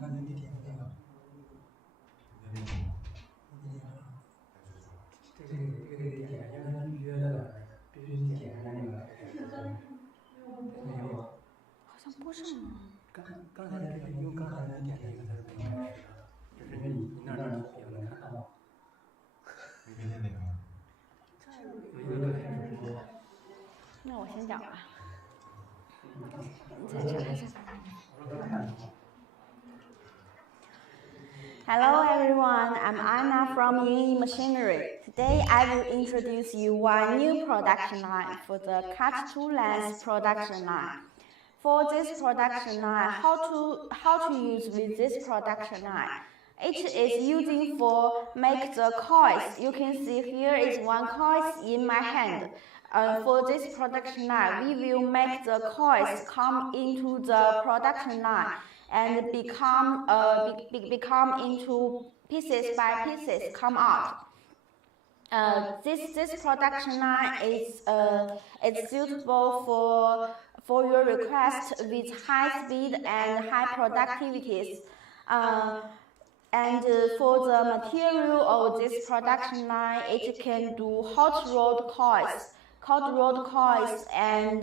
好像播上了。刚才用刚才你点那个它是不应该是的，只是你那儿的图片能看到。没听那个。有一个开始播。那我先讲吧。你再查一下。Hello everyone, I'm Anna from Ying Machinery. Today I will introduce you one new production line for the cut-to-length production line. For this production line, how to use with this production line? It is using for make the coils. You can see here is one coil in my hand. For this production line, we will make the coils come into the production line and become into pieces by pieces come out. This production line is suitable for your request with high speed and high productivities. And for the material of this production line, it can do hot rolled coils, and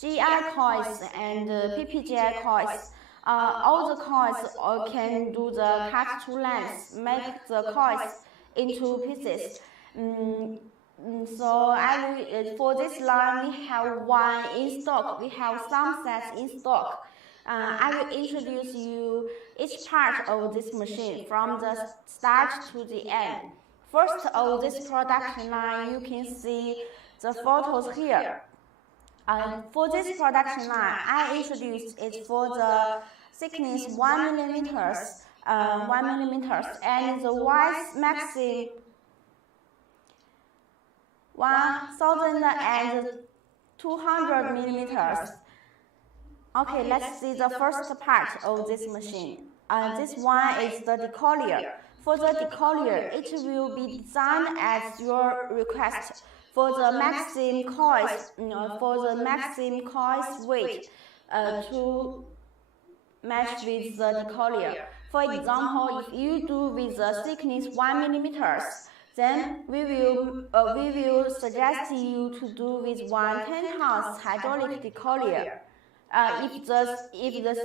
GI coils and PPGI coils. All the coils can do the cut to length, make the coils into pieces. So for this line, we have one in stock. We have some sets in stock. I will introduce you each part of this machine from the start to the end. First of this production line, you can see the photos here. For this production line, I introduced it for the thickness 1 millimeters, and the width maximum 1,200 millimeters. Okay, let's see the first part of this machine. This one is the decollier. For the decollier, it will be designed as your request for the maximum coils, weight to match with the decollier. For example, if you do with the thickness 1 millimeters, then we will suggest you to do with 10 tons hydraulic decollier. If the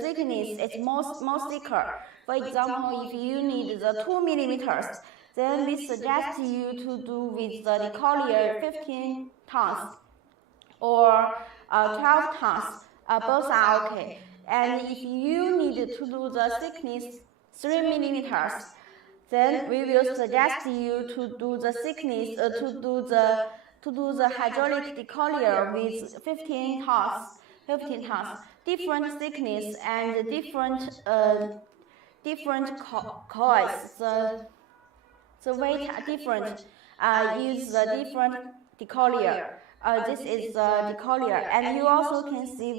thickness is more thicker, for example, if you need the 2 millimeters, then we suggest you to do with the decollier 15 tons or 12 tons. Both are okay. And if you need to do the thickness 3 millimeters, then we will suggest you to do the thickness to do the hydraulic decollier with 15 tons. Different thickness and different coils. The weight are different. Use the different decollier. This is the decollier, and you also can see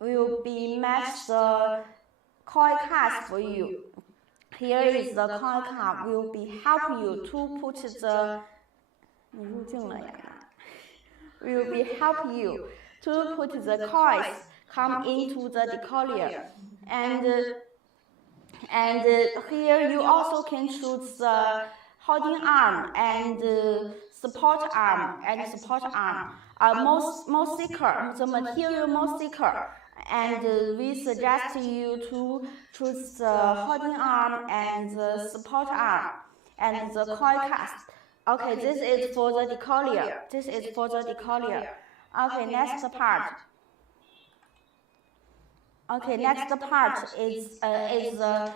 we will be match the coil cast for you. Here is the coil cast. Will be help you to put the. 你入镜了呀。Will be help you to put the coils come into the decollier, and here you also can choose the holding arm and support arm more thicker, the material more thicker, and we suggest you to choose the holding arm and the support arm and the coil cast. Okay, this is for the decollier. Okay, next part. Okay, next part is the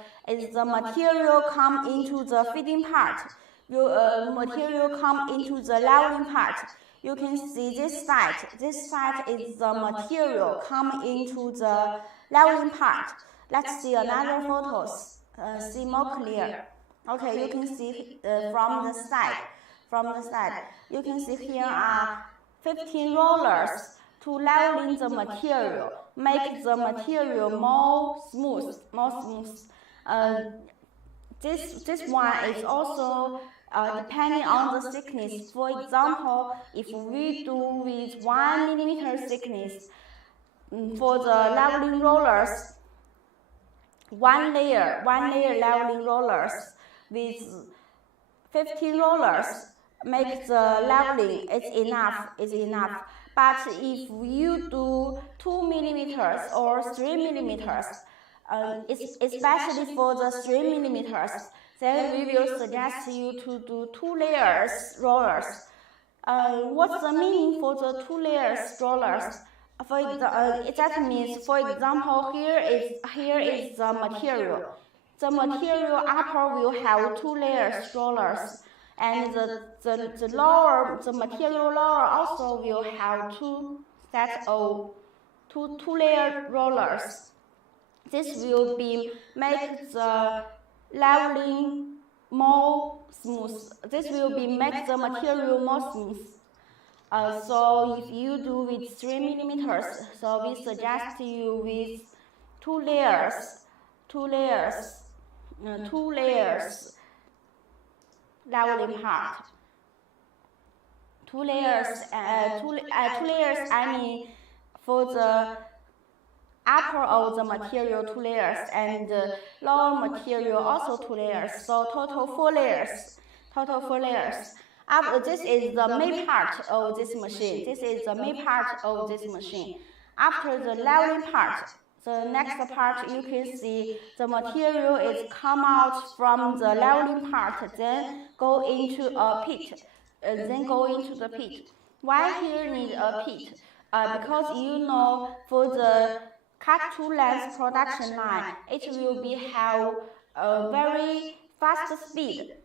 material come into the feeding part. Material come into the leveling part. You can see this side. This side is the material come into the leveling part. Let's see another photos. See more clear. Okay, you can see from the side. You can see here are 15 rollers to leveling the material, make the material more smooth. This one is also depending on the thickness. For example, if we do with 1 millimeter thickness, for the leveling rollers, one layer leveling rollers with 15 rollers make the leveling is enough. But if you do 2 millimeters or 3 millimeters, especially for the 3 millimeters, then we will suggest you to do 2 layers rollers. What's the meaning for the 2 layers rollers? That means, for example, here is the material. The material upper will have 2 layers rollers, and the material lower also will have 2 sets of 2 layer rollers. This will make the leveling more smooth. This will make the material more smooth. So if you do with 3 millimeters, so we suggest you with 2 layers leveling part. 2 layers, I mean, for the upper of the material 2 layers, and lower material also 2 layers, so total 4 layers. This is the main part of this machine. After the leveling part, the next part, you can see the material is come out from the leveling part, then go into a pit. The pit. Why here need a pit? Because you know, for the cut to length production line, it will have a very fast speed.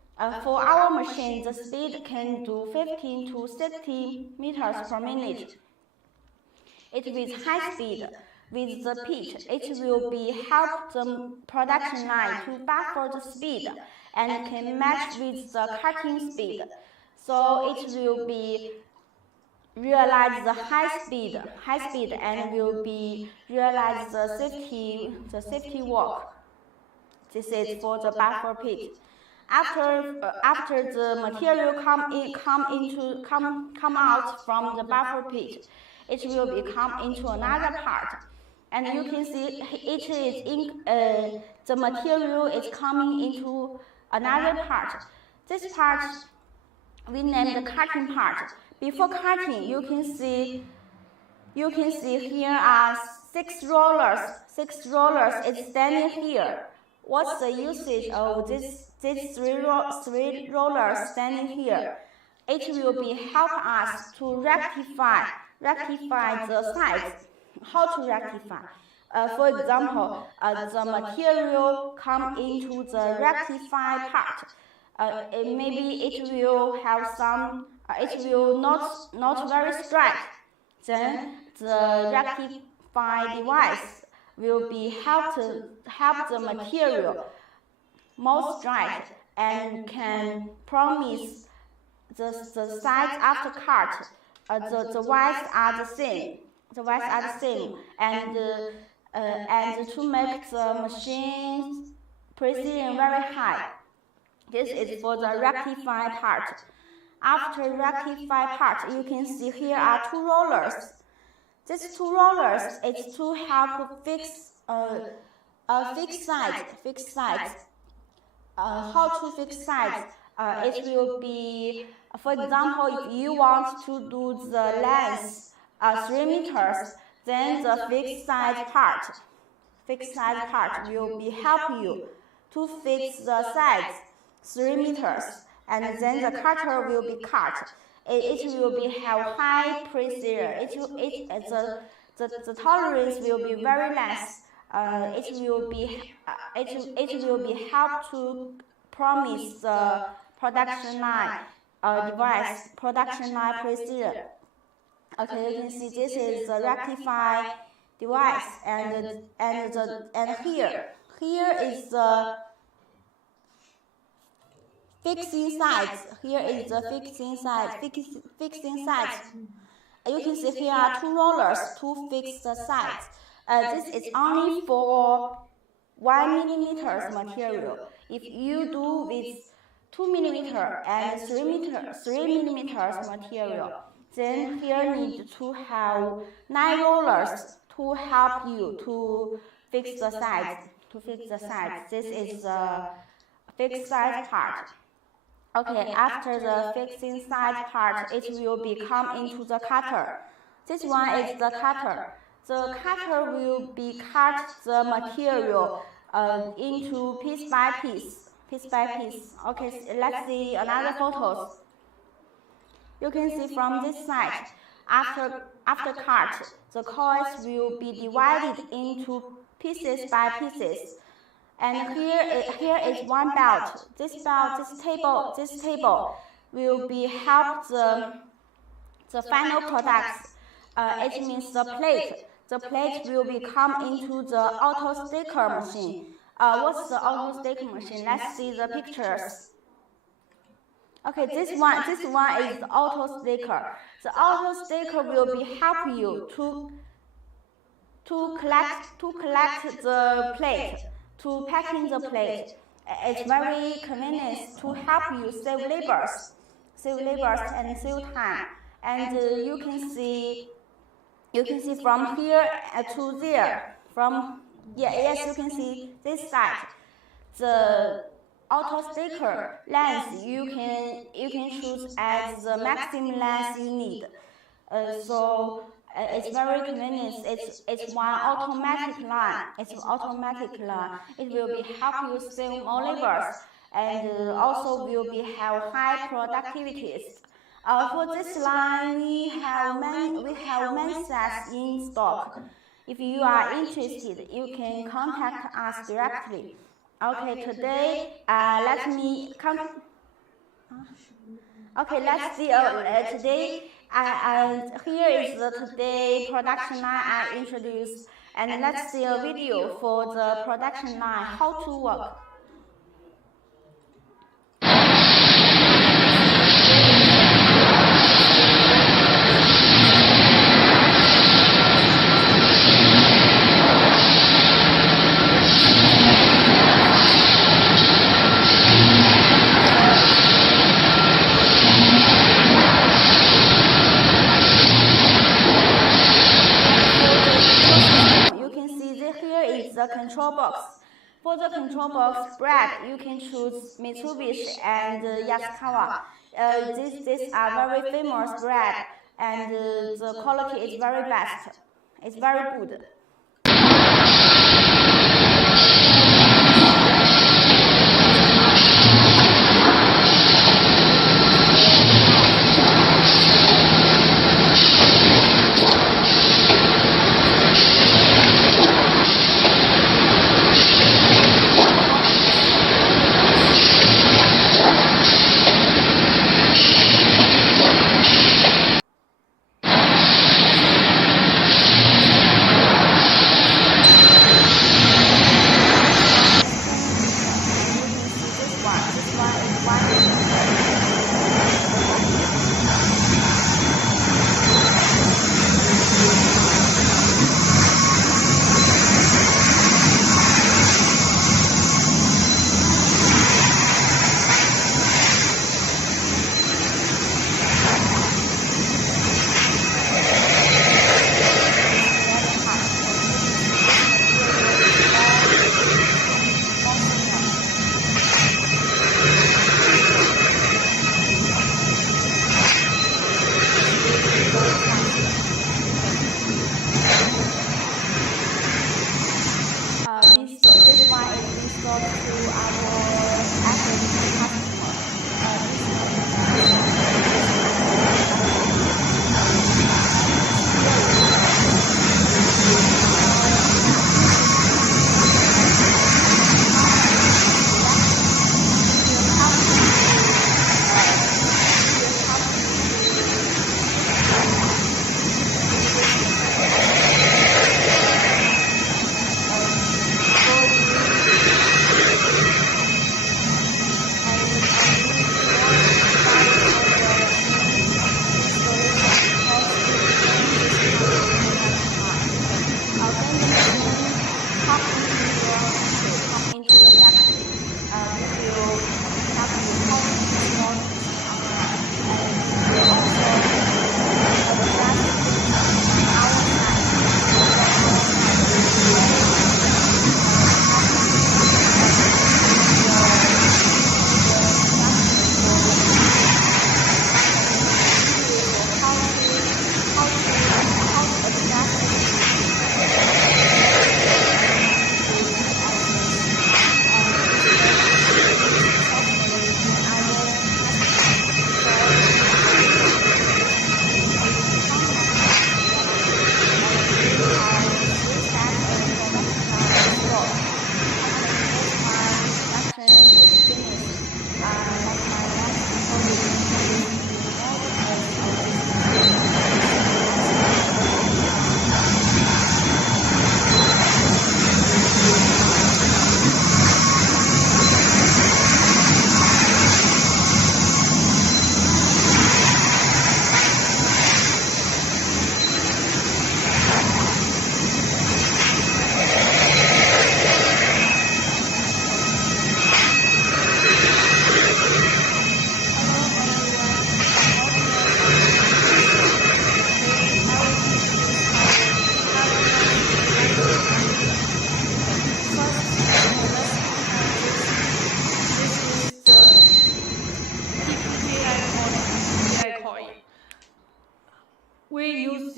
For our machine, the speed can do 15 to 60 meters per minute. It with high speed. With the pit, it will help the production line to buffer the speed and can match with the cutting speed. So it will realize the high speed, and will realize the safety work. This is for the buffer pit. After the material come out from the buffer pit, it will come into another part, and you can see the material is coming into another part. This part we name the cutting part. Before cutting, you can see here are 6 rollers. 6 rollers is standing here. What's the usage of these 3 rollers standing here? It will help us to rectify the size. How to rectify? For example, the material come into the rectified part. Maybe it will have some. It will not very straight. Then the rectified device will help the material more straight and can promise the size after cut. The widths are the same. And to make the machine precision very high. This is for the rectified part. After rectified part, you can see here are 2 rollers. These 2 rollers is to help fix size. How to fix size? It will be, for example, if you want to do the length 3 meters, then the fixed size part will help you to fix the size 3 meters, and then the cutter will be cut. It will have high precision. The tolerance will be very less. It will help to promise the production line device, production line precision. Okay, you can see this is the rectified device, and here is the fixing sides. Here is the fixing sides. You can see here are 2 rollers to fix the sides. This is only for 1 millimeter material. If you do with 2 millimeter and 3 millimeters material, then here need to have 9 rollers to help you to fix the sides. This is the fixed side part. Okay, after the fixing side part, it will become into the cutter. This one is the cutter. The cutter will be cut the material into piece by piece. Okay, let's see another photos. You can see from this side, after cut, the coils will be divided into pieces by pieces. And here is one belt. This table will be help the final products. It means the plate. The plate will be come into the auto stacker machine. What's the auto stacker machine? Let's see the pictures. Okay, this one is the auto stacker. The auto stacker will be help you to collect the plate, to packing the plate. It's very convenient to help you save labors and save time. And you can see from here to there. You can see this side. The auto stacker length you can choose as the maximum length you need. So it's very convenient. It's one automatic line. It will be help you save more labors and also will be have high productivities. For this line, we have many sets in stock. If you are interested, you can contact us directly. Okay, today let's see. Today, here is the today production line I introduced, and let's see a video for the production line how to work. The control box. For the control box brand, you can choose Mitsubishi and Yaskawa. These are very famous brand, and the quality is very best. It's very good.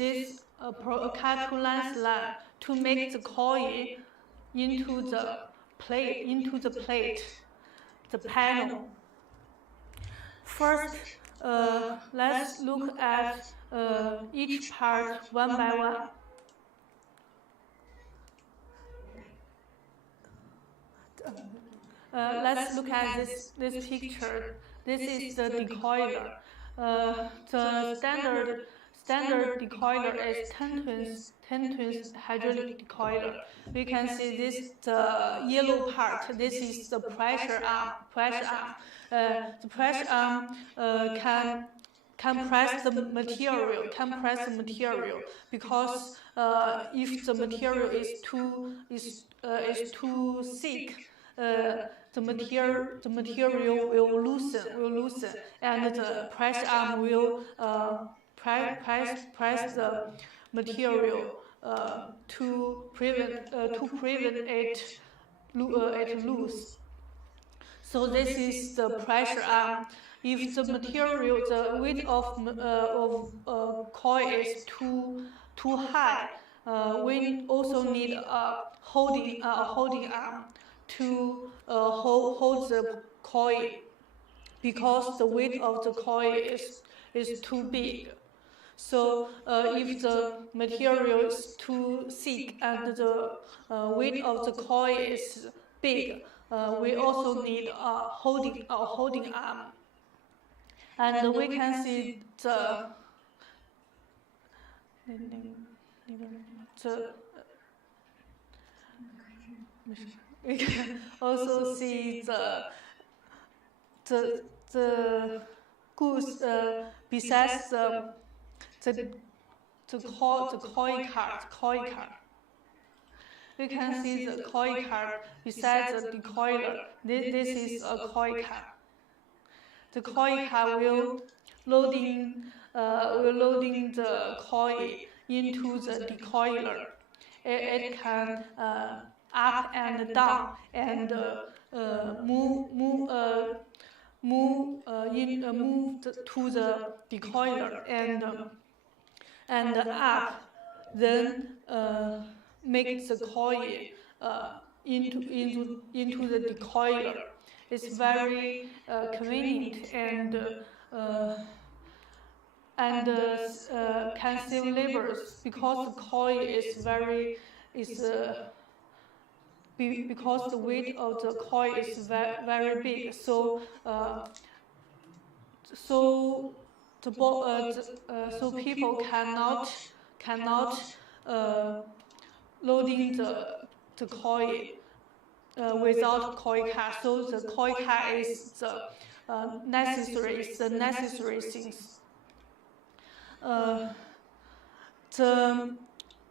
this cut two lines line to make the coil into the plate, the panel. First, let's look at each part one by one. Let's look at this picture. This is the decoiler. The standard decoiler is 10 twins hydraulic decoiler. We can see this the yellow part. This is the pressure arm. The pressure arm can press the material. Because if the material is too thick, the material will loosen, and the press arm will press the material to prevent it loose. So this is the pressure arm. If the weight of coil is too high, we also need a holding arm to hold the coil, because the weight of the coil is too big. So if the material is too thick and the weight of the coil is big, we also need a holding arm. And we can see we can also see the goose besides the coil card. We can see the coil card besides the decoiler. This is a coil card. The coil card will loading the coil into the decoiler. It can up and down and move to the decoiler and up, then make the coil into the decoiler. It's very convenient and can save labors, because the coil because the weight of the coil is very big. So so people cannot loading the coil without coil card. So the coil card is the necessary things. The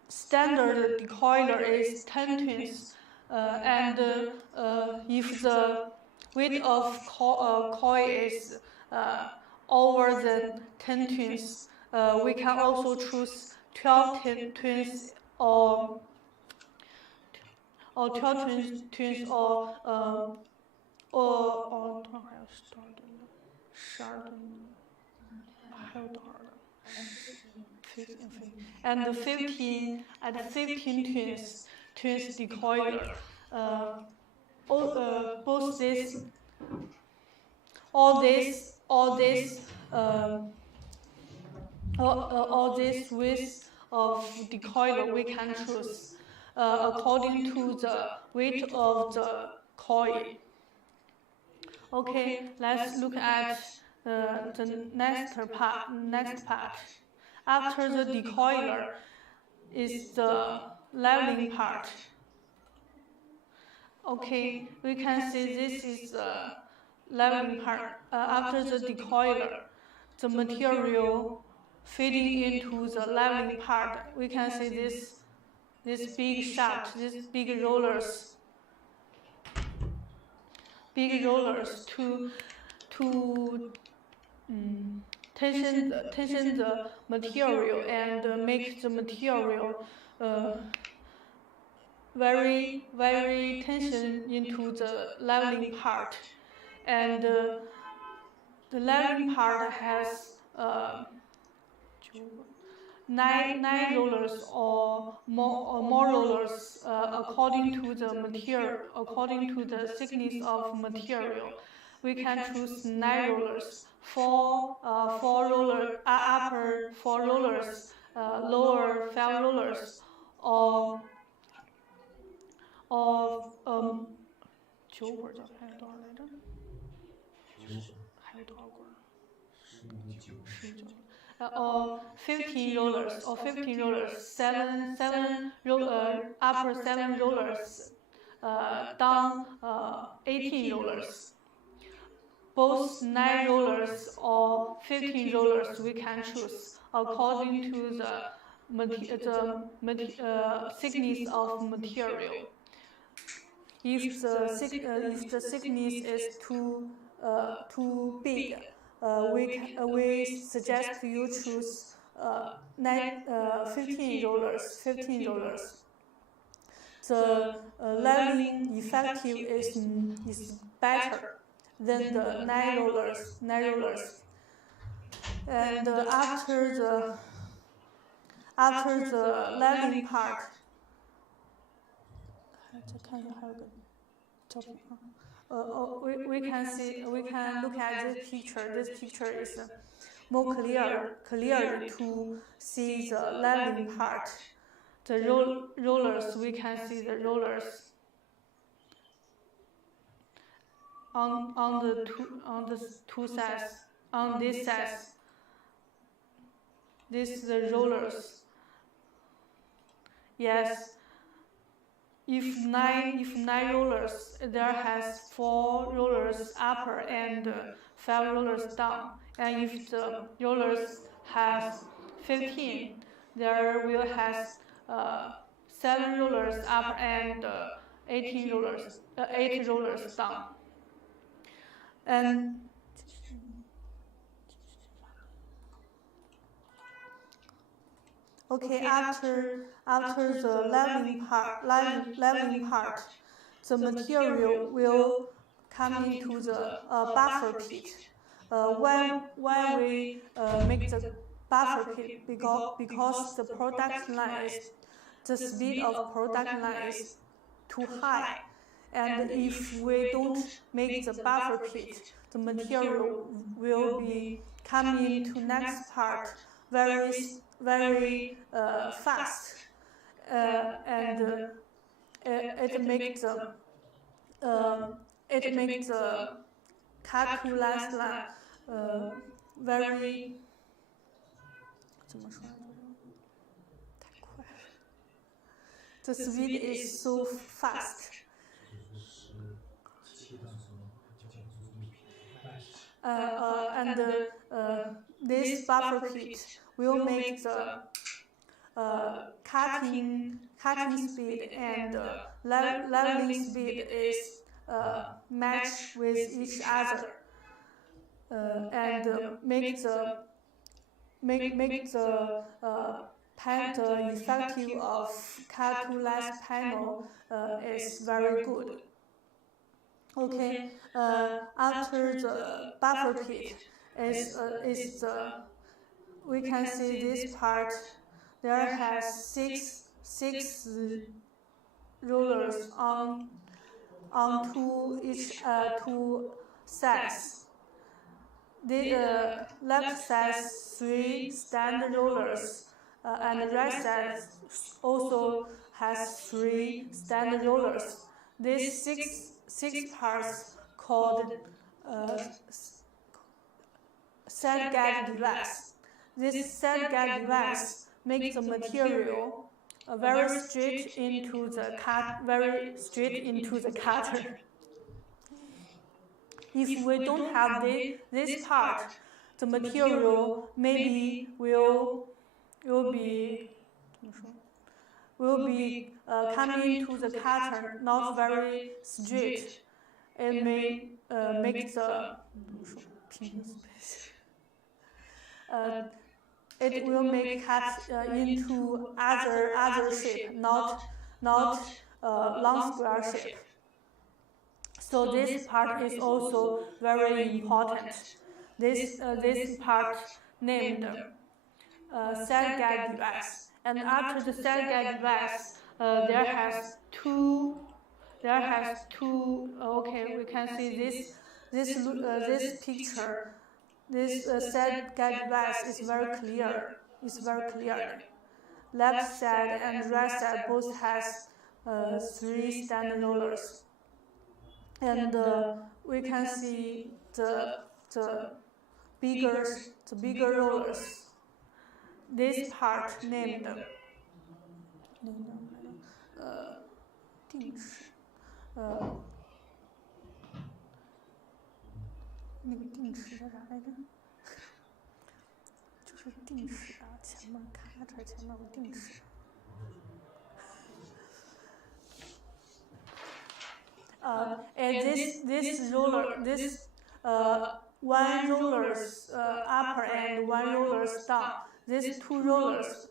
standard decoiler is 10 twins, and if the weight of coil is over the 10 twins, we can also choose 12 twins or 12 twins and 15 twins decoiler. Both this all this width of decoiler we can choose according to the weight of the coil. Okay, let's look at the next part. After the decoiler is the leveling part. Okay, we can see this is the leveling part. After the decoiler, the material feeding into the leveling part. We can see this big shaft, these big rollers to tension the material and make the material very tension into the leveling part. And the leveling part has nine rollers or more rollers according to the material, according to the thickness of material. We can choose 9 rollers, four upper 4 rollers, lower 5 rollers, or 9会儿叫还有多少来着？还有多少个？or 15 rollers, or 15 rollers, upper 7 rollers, down 18 rollers. Both 9 rollers or 15 rollers we can choose according to the thickness of material. If the thickness is too big, we suggest you choose 15 rollers. The leveling effective is better than the 9 rollers. And after the leveling part, we can look at this picture. This picture is more clearly to see the leveling part. The rollers, we can see the rollers on the two sides. On this side, this is the rollers. Yes. If nine rollers, there has 4 rollers upper and 5 rollers down. And if the rollers has 15, there will has 7 rollers upper and 8 rollers down. And okay, after the leveling part, the material will come into the buffer pit. When we make the buffer pit, because the product line the speed of product line is too high, and if we don't make the buffer pit, the material will be coming to next part very fast, and it makes the cut to last line very 怎么说来着？太快了。The speed is so fast. And this buffer pit will make the cutting speed and leveling speed is match with each other, and make the effective of cut to last panel is very good. Okay, after the buffer pit we can see this part. There has six rollers on two sides. The left side 3 stand rollers, and the right side also has 3 stand rollers. These six parts called set guide device. This set guide device makes the material very straight into the cutter. If we don't have this part, the material maybe will be coming to the cutter not very straight. It may make the it will make cut into other shape, not long square shape. So this part is also very important. This part named set guide device. And after the set guide device, there has two. Okay, we can see this picture. This set guide device is very clear. It's very clearly. Left side and right side both has 3 stand rollers, and we can see the bigger rollers. This part named 定式，那个定式叫啥来着？就是定式啊，前面卡着，前面有定式。And this roller, one rollers upper and one rollers down. These 2 rollers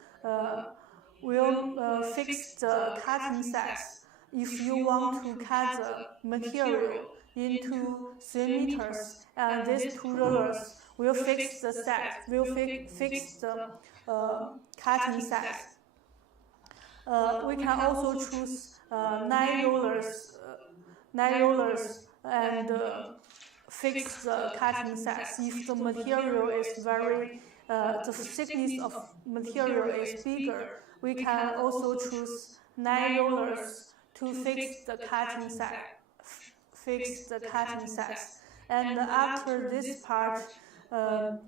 will fix the cutting size. If you want to cut the material into 3 meters, and these 2 rollers will fix the size, fix the cutting size. We can also choose 9 rollers and fix the cutting size. If the material is the thickness of material is bigger, we can also choose 9 rollers to fix the cutting size. And after this part, the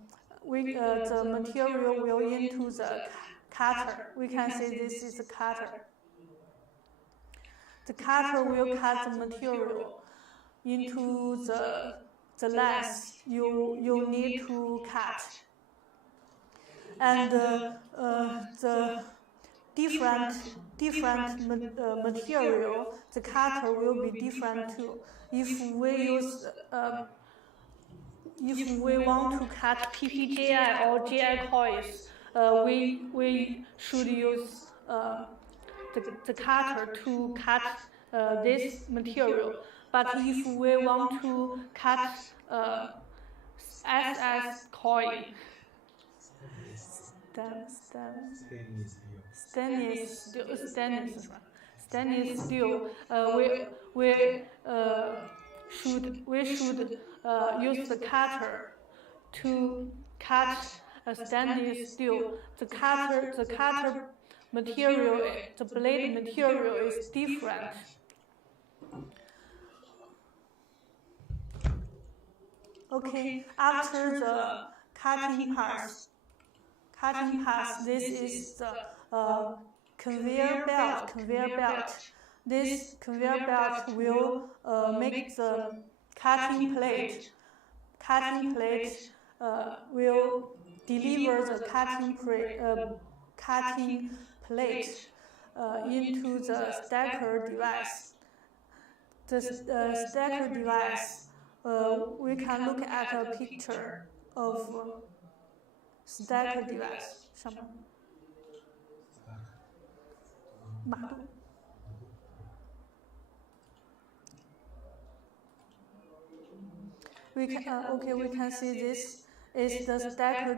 material will into the cutter. We can say this is a cutter. The cutter will cut the material into the length you need to cut. And the different material, the cutter will be different too. If we want to cut PPGI or GI coils, we should use the cutter to cut this material. But if we want to cut SS coil, stainless steel, we should use the cutter to cut a stainless steel. The cutter material, the blade material is different. Okay, after the cutting parts, this is the conveyor belt. This conveyor belt will make the cutting plate. Will deliver the cutting plate into the stacker device. The stacker device, we can look at a picture of stacker device. 上面马路。We can see this is the stacker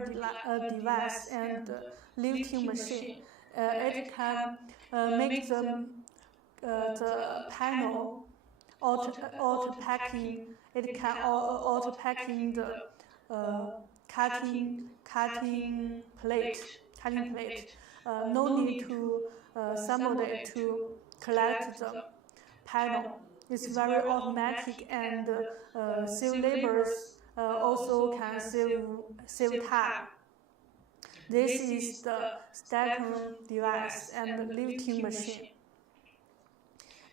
device and lifting machine. It can make the panel auto packing. It can auto packing the cutting plate. No need to somebody to collect the panel. It's very automatic, and save labors, also can save time. This is the stacker device and lifting machine.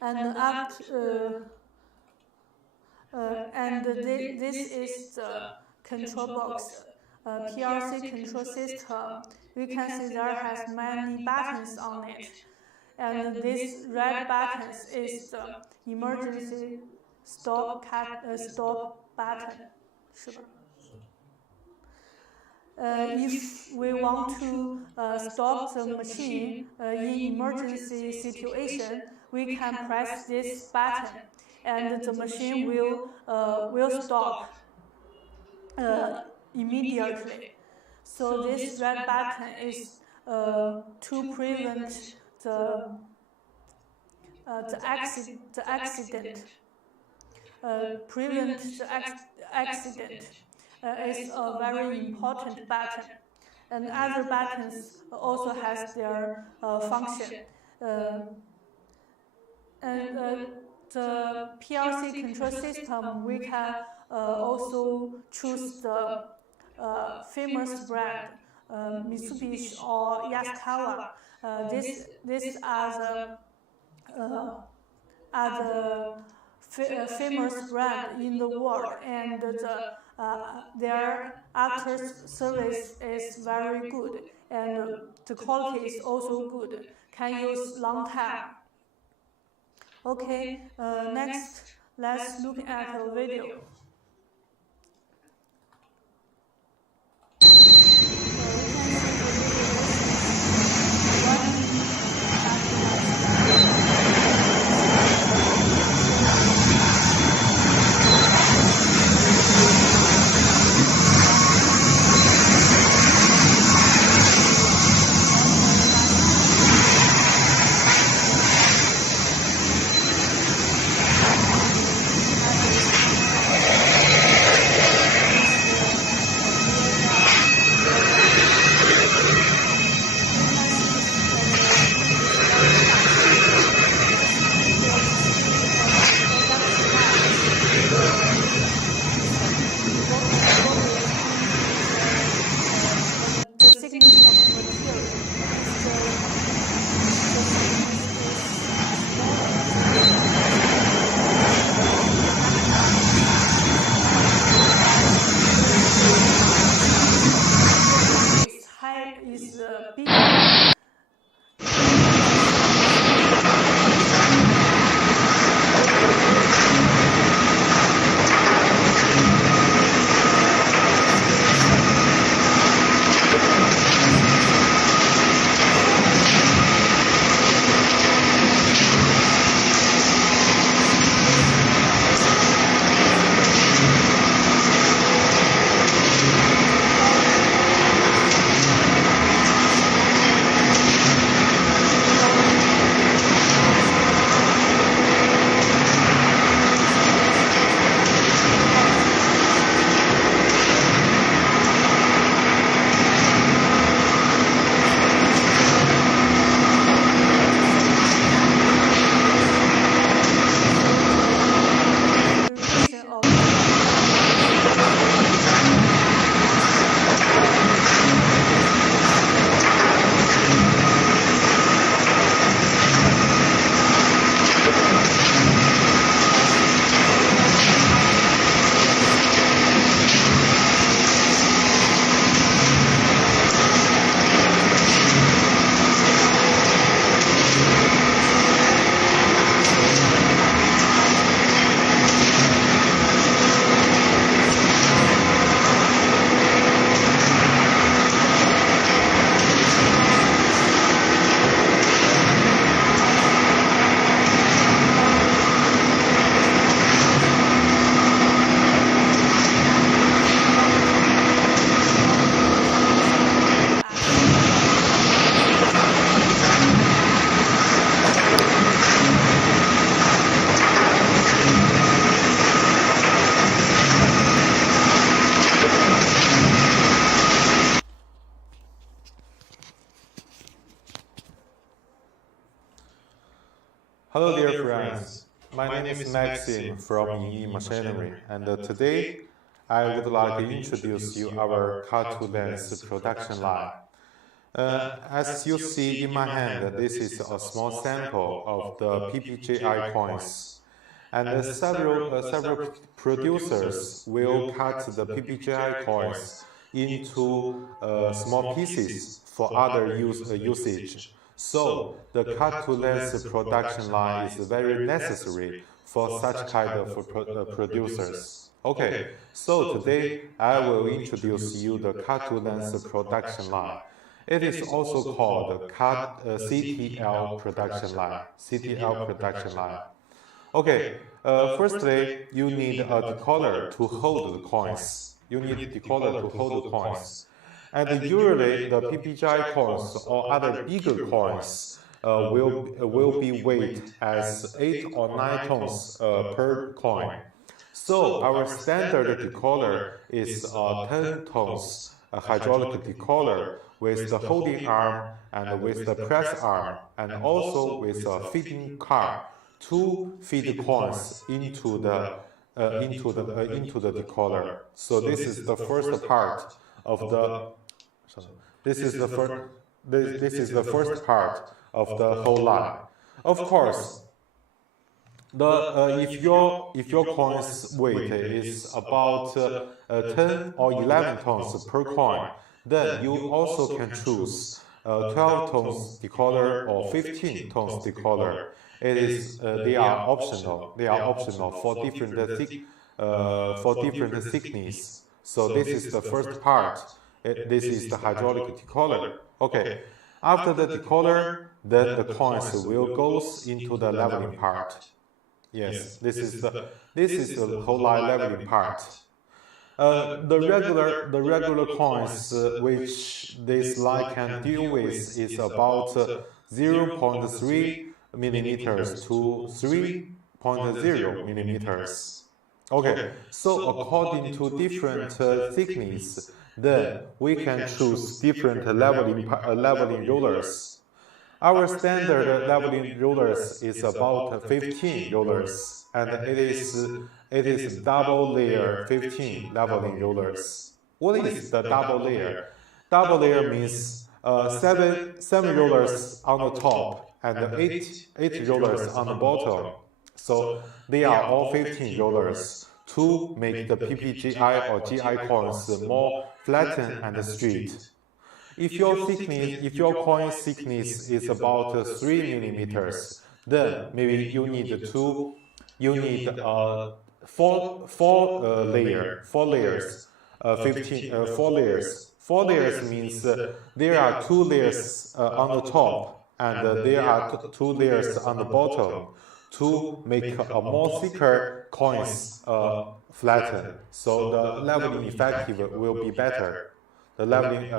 And this is the control box, PLC control system. We can see there has many buttons on it. And this red button is the emergency stop button. If we want to stop the machine in emergency situation, we can press this button, and the machine will stop immediately. So this red button is to prevent the accident. Prevent the accident is a very important button, and other buttons also has their function. And the PLC control system, we can also choose the famous brand, Mitsubishi or Yaskawa. These are the famous brand in the world, and their after service is very good, and the quality is also good. Can use long time. Okay, next let's look at a video. Hello dear friends, my name is Maxim from EE Machinery, and today I would like to introduce you our cut-to lens production line. As you see in my hand, this is a small sample of the PPGI coins, and several producers will cut the PPGI coins into small pieces for other usage. So, the cut-to-lens production line is very necessary for such kind of producers. Okay, so today I will introduce you the cut-to-lens production line. It is also called CTL production line. CTL production line. Okay, firstly, you need a decoder to hold the coins. You need a decoder to hold the coins. And usually the PPGI coins or other bigger coins will be weighed as 8 or 9 tons per coin. So our standard decoller is 10 tons hydraulic decoller with the holding arm and with the press arm and also with a feeding car to feed coins into the decoller. So this is the first part of the. This is the first part of the whole line. Of course, if your coin's weight is about 10 or 11 tons per coin, then you also can choose 12 tons decoller or 15 tons decoller. They are optional. They are optional for different thickness. So this is the first part. This is the hydraulic decoller. Okay. After the decoller, then the coins will go into the leveling part. Yes, this is the whole line leveling part. The regular coins which this line can deal with is about 0.3 millimeters to 3.0 millimeters. Okay, so according to different thickness, then we can choose different leveling rollers. Our standard leveling rollers is about 15 rollers, and it is double layer 15 leveling rollers. What is the double layer? Double layer means seven rollers on the top and eight rollers on the bottom. So they are all 15 rollers to make the PPGI or GI coins more flattened and straight. If your coin thickness is about 3 millimeters, then maybe you need four layers. 4 layers. 4 layers means there are 2 layers on the top and there are 2 layers on the bottom to make a more thicker coins flatten. So the leveling effective will be better. The leveling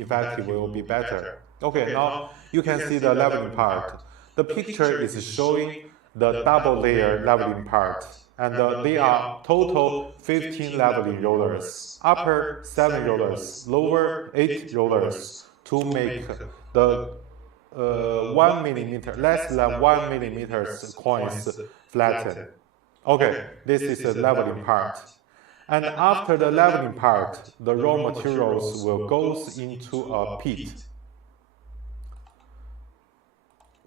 effective will be better. Okay, now you can see the leveling part. The picture is showing the double layer leveling part, and they are total 15 leveling rollers. Upper 7 rollers, lower 8 rollers to make the 1 millimeter, less than 1 millimeters coins flatten. Okay, this is the leveling part. And after the leveling part, the raw materials will go into a pit.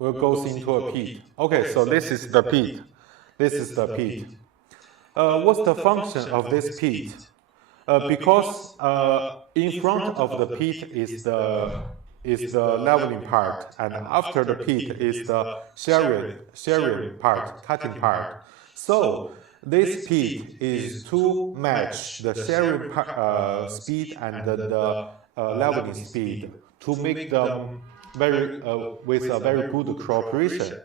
Okay, so this is the pit. What's the function of this pit? Because in front of the pit is the leveling part, and after the pit is the shearing part, cutting part. So this pit is to match the shearing speed and the leveling speed to make them with a very good cooperation.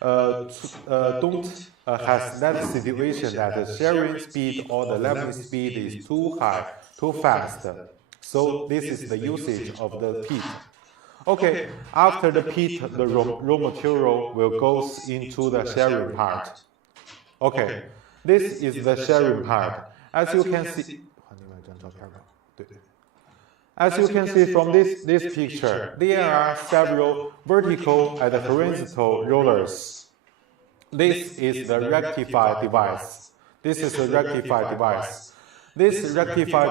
Don't have that situation that the shearing speed or the leveling speed is too high, too fast. So this is the usage of the pit. Okay, after the pit, the raw material will go into the shearing part. Okay. This is the shearing part. As you can see from this picture, there are several vertical and horizontal rollers. This is the rectified device. This rectified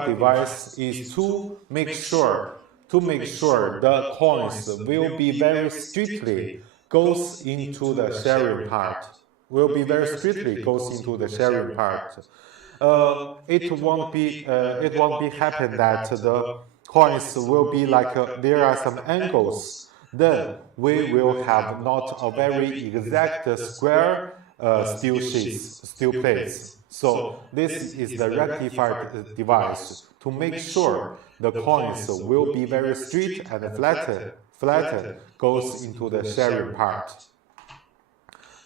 device is to make sure the coins will be very strictly goes into the shearing part. It won't be happen that the coins will be like there are some angles. Then we will have not a very exact square steel plates. So this is the rectified device to make sure the coins will be very straight and flattened goes into the shearing part.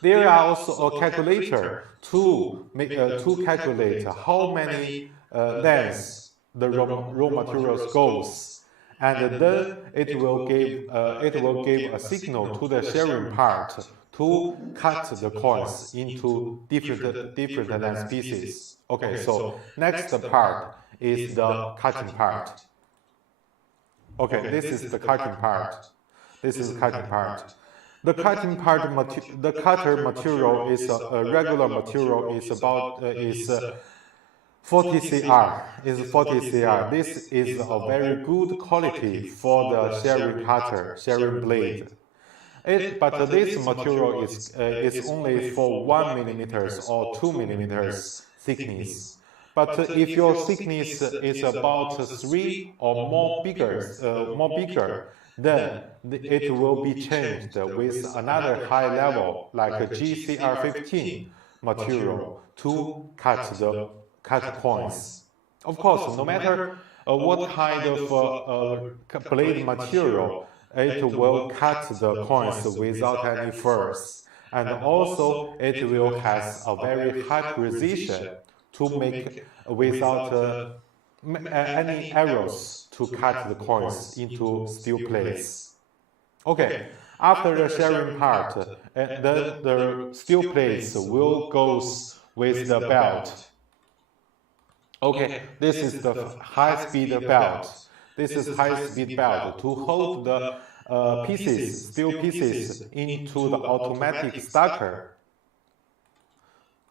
There are also a calculator to calculate how many lengths the raw materials goes. and then it will give a signal to the sharing part to cut the coins into different length pieces. Okay, so next part is the cutting part. Okay, this is the cutting part. This is the cutting part. The cutting part, the cutter material is a regular material. Is about 40 cr. Is 40 cr. This is a very good quality for the sharing cutter, sharing blade. But this material is only for 1 millimeters or 2 millimeters thickness. But if your thickness is about 3 or more bigger, then it will be changed with another high level, like a GCR15 material, to cut coins. Of course, no matter what kind of blade material, it will cut the coins without any furs, and also it will has a very high precision to make without any errors to cut the coins into steel plates. Okay, after the sharing part, then the steel plates will go with the belt. Okay, this is the high-speed belt. This is high-speed belt to hold the steel pieces into the automatic stacker.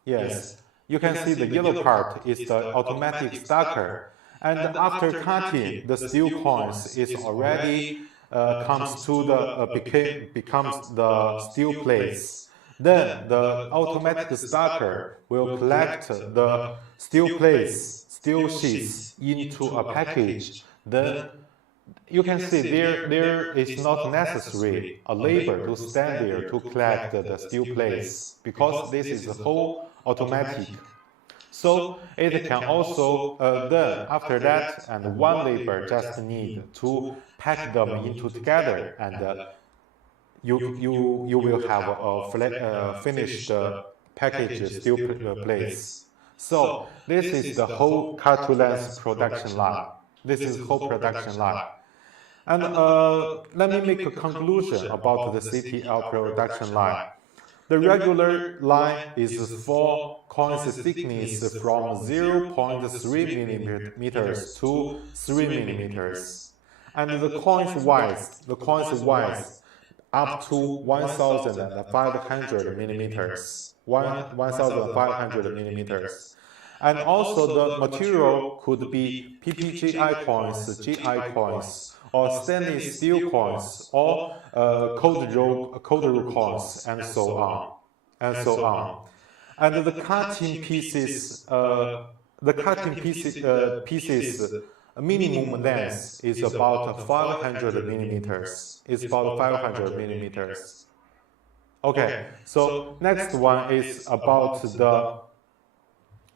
Yes, you can see the yellow part is the automatic stacker. And after cutting, the steel coins is already becomes the steel plates. Then the automatic stacker will collect the steel plates, steel sheets into a package. Then you can see there is not necessary a labor to stand there to collect the steel plates, because this is a whole automatic. So it can also then after that, and one labor just need to pack them into together, and you will have a finished package steel plates. So this is the whole cut-to-length production line. This is whole production line. And let me make a conclusion about the CTL production line. The regular line is for coins thickness from 0.3 millimeters to 3 millimeters, and the coins wise up to 1,500 millimeters, 1,500 millimeters. And also the material could be PPGI coins, GI coins, or stainless steel coins, or cold roll coins, and so on, And the cutting pieces, minimum length is about 500 millimeters. It's about 500 millimeters. Okay, so next one is about the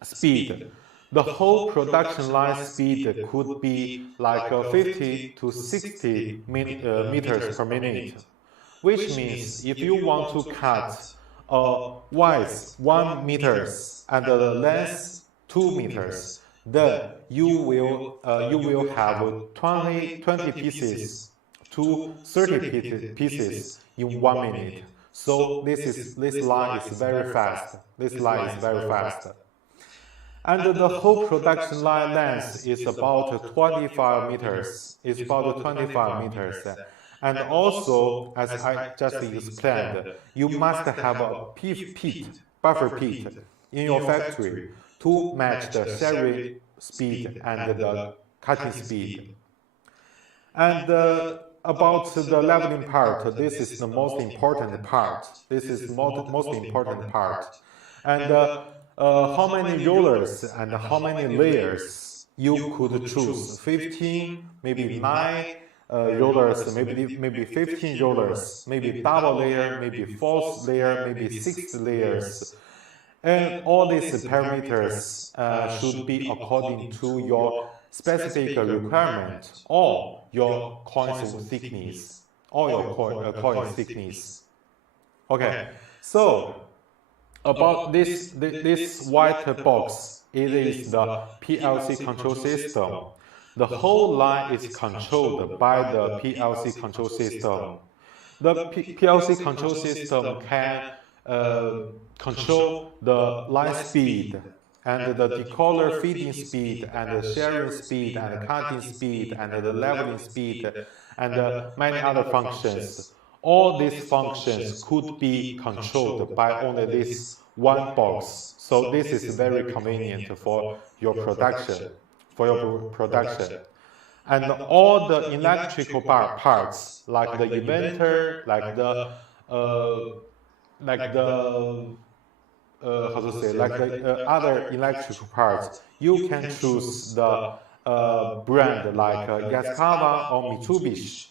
speed. The whole production line speed could be like 50 to 60 meters per minute, which means if you want to cut width 1 meters and the length 2 meters, then you will have 20 pieces to 30 pieces in 1 minute. So this line is very fast. This line is very fast. And the whole production line length is about 25 meters. It's about 25 meters. And also, as I just explained, you must have a buffer pit in your factory to match the sharing speed and the cutting speed. And about the leveling part, this is the most important part. This is the most important part. And how many rollers and how many layers you could choose? 15, maybe 9 rollers, maybe 15 rollers, maybe double layer, maybe 4th layer, maybe 6 layers. And all these parameters should be according to your specific requirement or your coin's thickness, Okay, so about this white box, it is the PLC control system. the whole line is controlled by the PLC control system. The PLC control system can control the line speed and the decoder feeding speed and the sharing speed and the cutting speed and the leveling speed and many other functions. All these functions could be controlled by only this one box. So this is very convenient for your production. And all the electrical parts, like the inverter, like the other electrical parts, you can choose the brand like Yaskawa or Mitsubishi.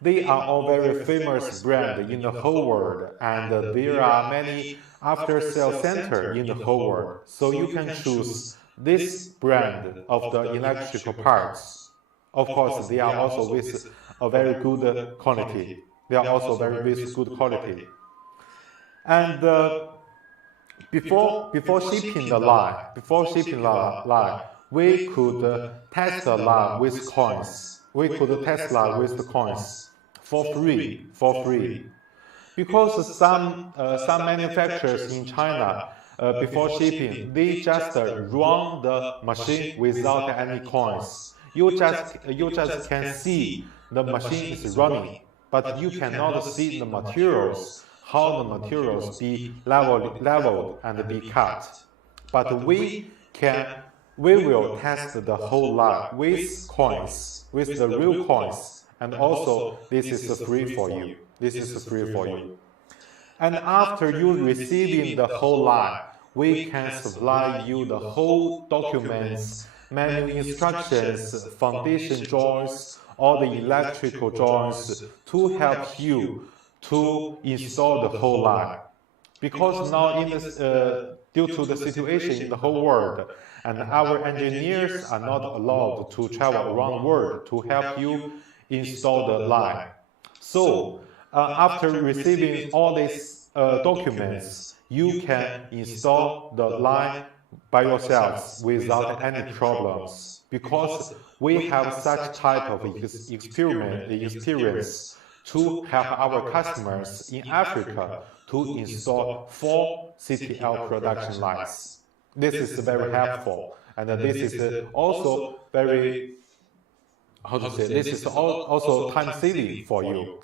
They are all very famous brands in the whole world, and there are many after-sale centers in the whole world. So you can choose this brand of the electrical parts. Of course, they are also with a very good quality. And before shipping the line, we could test the line with coins. We could test line with the coins for free. Because some manufacturers in China, before shipping, they just run the machine without any coins. You just can see the machine is running, but you cannot see the materials, how the materials be leveled and be cut. But we will test the whole line with coins, with the real coins, and also this is free for you. And after you receiving the whole line, we can supply you the whole documents, manual instructions, foundation drawings, all the electrical drawings to help you to install the whole line. Because now due to the situation in the whole world, and our engineers are not allowed to travel around the world to help you install the line. So after receiving all these documents, you can install the line by yourselves without any problems, because we have such type of experience to help our customers in Africa to install 4 CTL production lines. This is very helpful, and this is also very, this is also time-saving for you.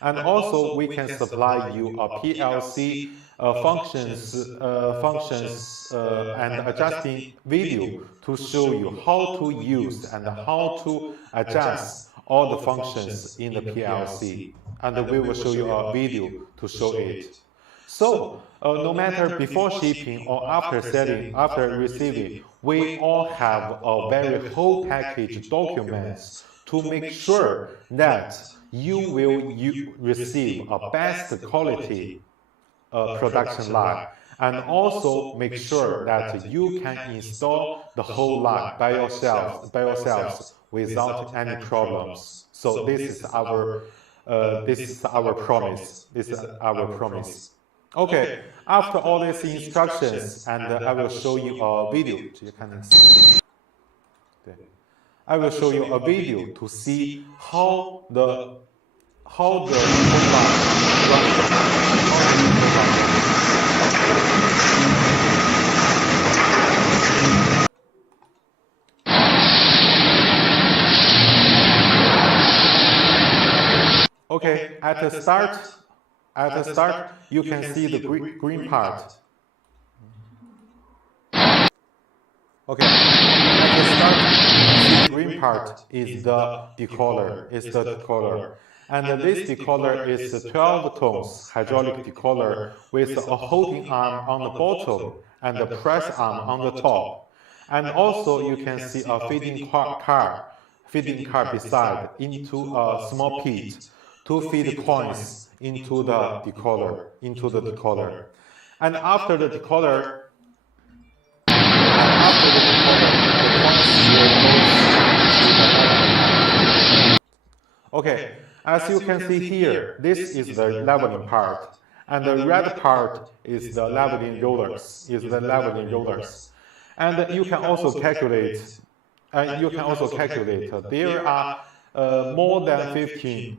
And also, we can supply you a PLC functions and adjusting video to show you how to use and how to adjust all the functions in the PLC. And we will show you a video to show it. So, no matter before shipping or after receiving, we all have a very whole package documents to make sure that you will receive a best quality production line, and also make sure that you can install the whole line by yourselves without any problems. So this is our promise. Okay, after all these instructions, and I will show you a video. I will show you a video to see how the whole line runs. Okay, at the start, you can see the green part. Okay, at the start, the green part is the decoder. And this decoder is a 12 tones hydraulic decoder with a holding arm on the bottom and a press arm on the top. And also you can see a feeding car beside into a small pit to feed coins into the decoder. And after the decoder, the coins will go into the. Okay, as you can see here, this is the leveling part, and the red part is the leveling rollers. And you can also calculate and you can also calculate. There are more than 15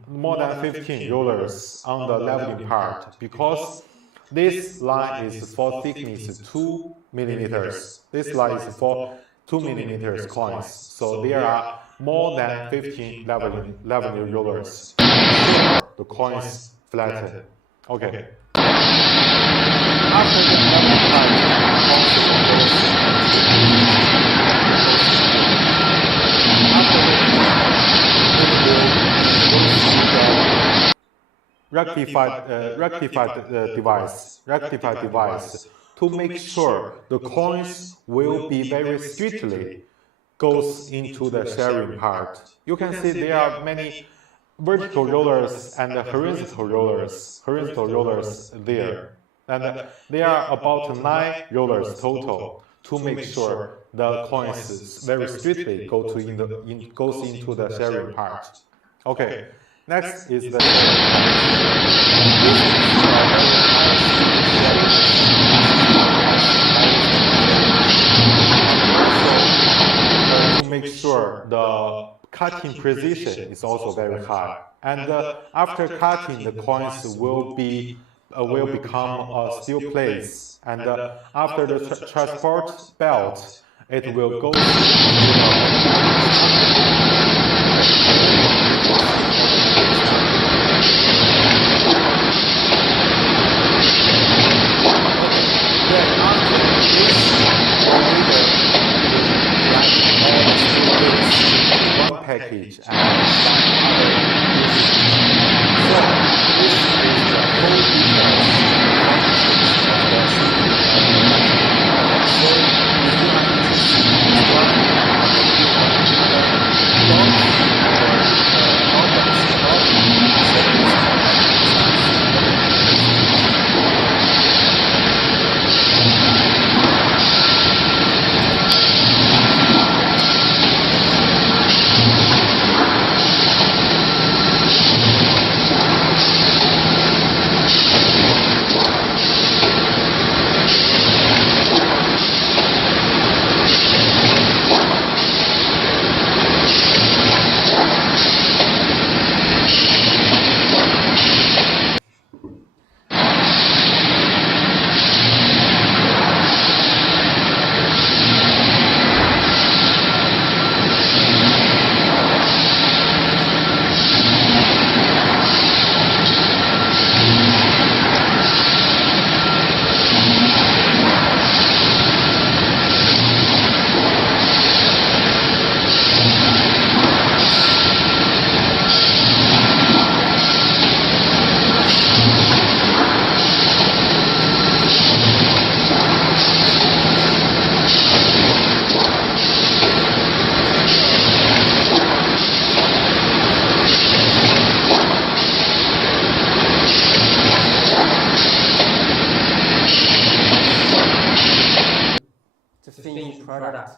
rollers on the leveling part, because this line is for thickness 2 millimeters. This line is for 2 millimeters coins. So there are more than 15 leveling rollers. The coins flatten. Okay. After the leveling part, rectified device to make sure the coins will be very strictly goes into the sharing part. You can see there are many vertical rollers and horizontal rollers there. And there are about 9 rollers total to make sure the coins very strictly goes into the sharing part. Okay, next is the to make sure the cutting precision is also very high. And after cutting, the coins will become a steel plates. And after the transport belt, it will go package and finished product.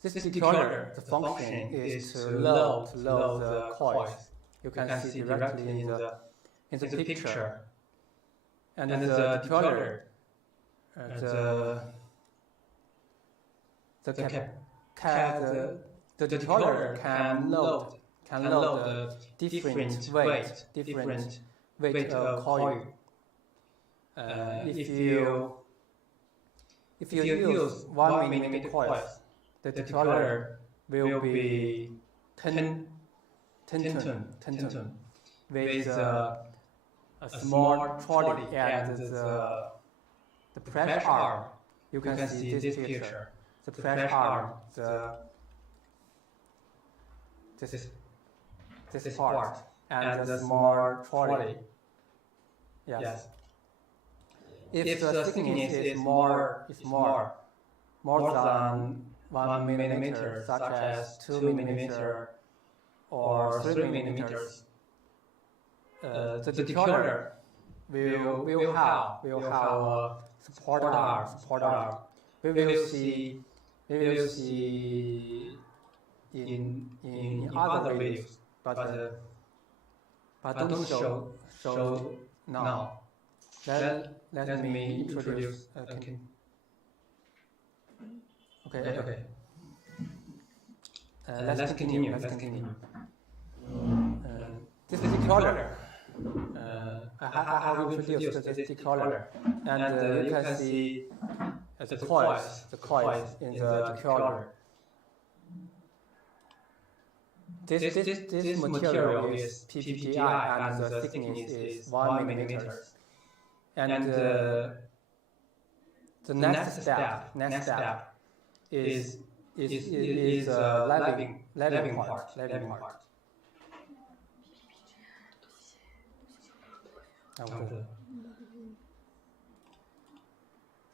This controller, the function is to load the coils. You can see directly in the picture. And the controller, the the controller can load different weight coil. If you use 1 mm coils, the controller will be 10 ton with a small trolley and the press arm. You can see this picture. The press arm, this part, and the small trolley. Yes. If the thickness is more than 1 millimeter, such as 2 millimeter or 3 millimeters, the controller will have a support arm. We will see in other videos, but don't show now. Let me introduce. Okay. Let's continue. This is controller. I have introduced this controller, and you can see the coils in the controller. This material is PPGI, and the thickness is 1 millimeter. And the next step is lapping part.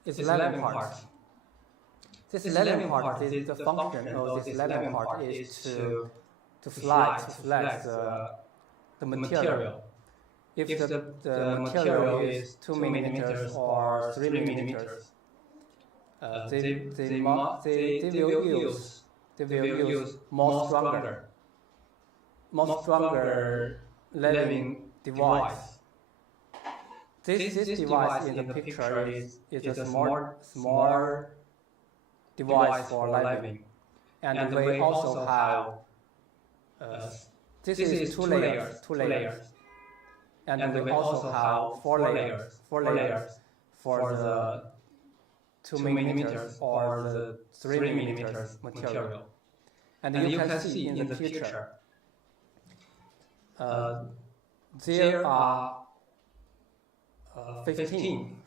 It's lapping part. This lapping part is the function of this lapping part is to flex the material. If the material is 2 millimeters or 3 millimeters, they will use more stronger lapping device. This device in the picture is a small device for lapping, and we also have this is two layers. And we also have four layers for the 2 millimeters or the 3 millimeters material. And you can see in the picture, there are 15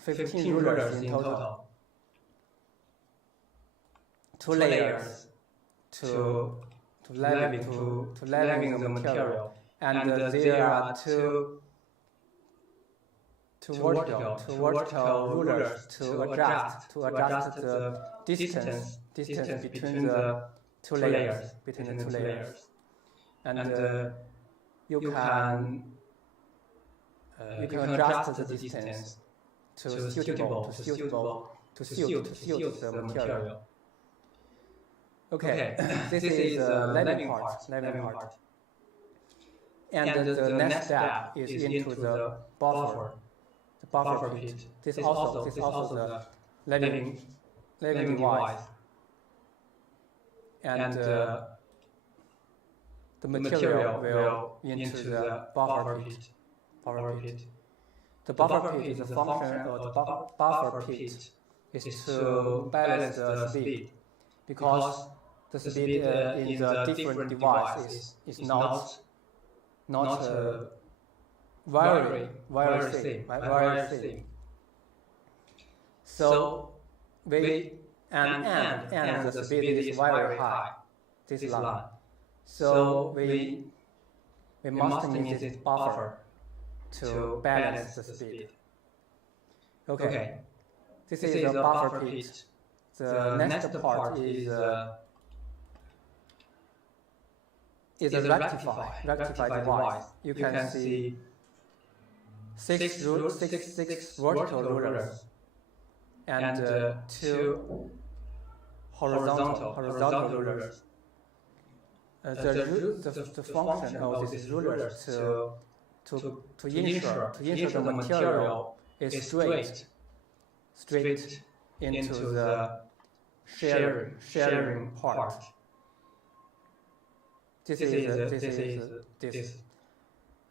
rulers in total. 2 layers to lapping the material, and there are two vertical rulers to adjust the distance between the two layers. And you can adjust the distance to suit the material. Okay, this is lapping part. And the next step is into the buffer pit. This also the lapping device. And the material will into the buffer pit. The buffer pit is a function of the buffer pit is to balance the speed, because the speed in the different devices is not very thin. So and the speed is very high, this line. So we must need this buffer to balance the speed. Okay, this is a buffer pit. The next part is a rectified device. You can see six vertical rulers and 2 horizontal rulers. The function of these rulers to ensure the material is straight into the sharing part. This is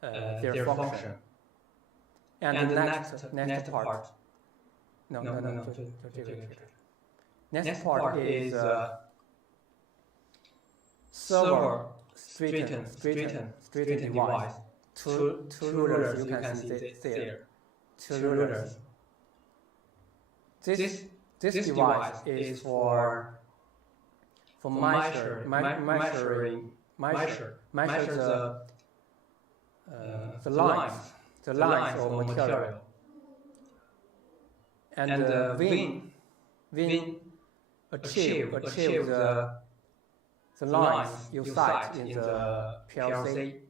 their function. And the next part. No. Next part is server straighten device. Two rulers, you can see there. Two rulers. This device is for measure the lines of material, and when achieve the lines you cite in the PLC,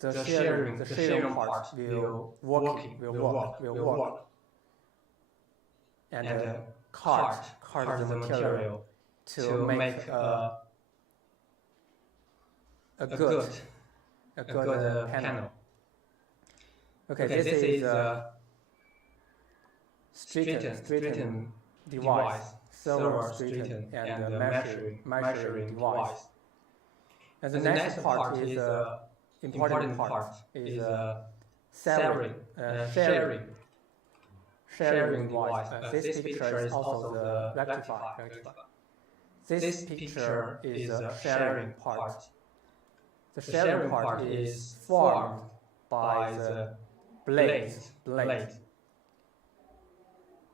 the sharing part will work, and cut the material to make a good panel. Okay, this is a straighten device, server straighten, and measuring device. And the next part is important part is sharing device. This picture is also the rectified. This picture is a sharing part. The sharing part is formed by the blades.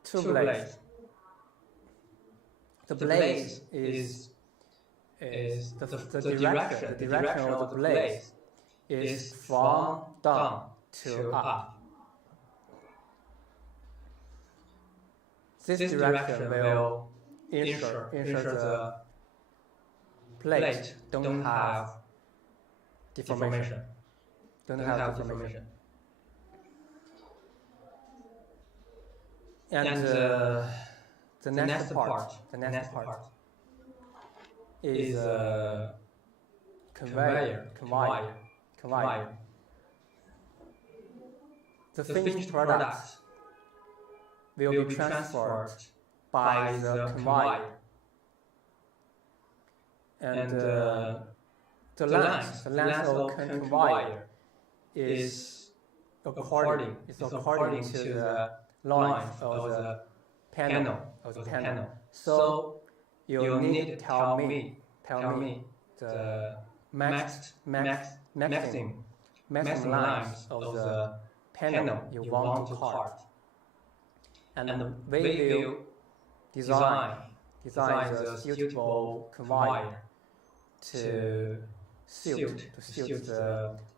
Two blades. The blades is the direction of the blades is from down to up. This direction will ensure the plate don't have deformation. And the next part is conveyor. The finished product will be transferred by the conveyor, and the length of conveyor is according to the length of the panel. So you need to tell me the maximum length of the panel you want to cut, and we will design the suitable conveyor to suit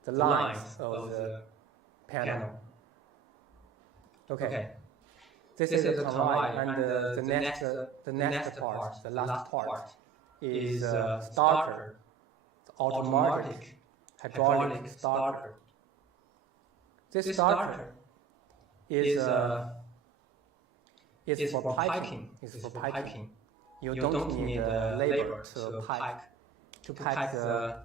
the length of the panel. Okay. This is the conveyor, and the next part, the last part, is starter, the automatic hydraulic starter. This starter is for piping. You don't need labor to pipe the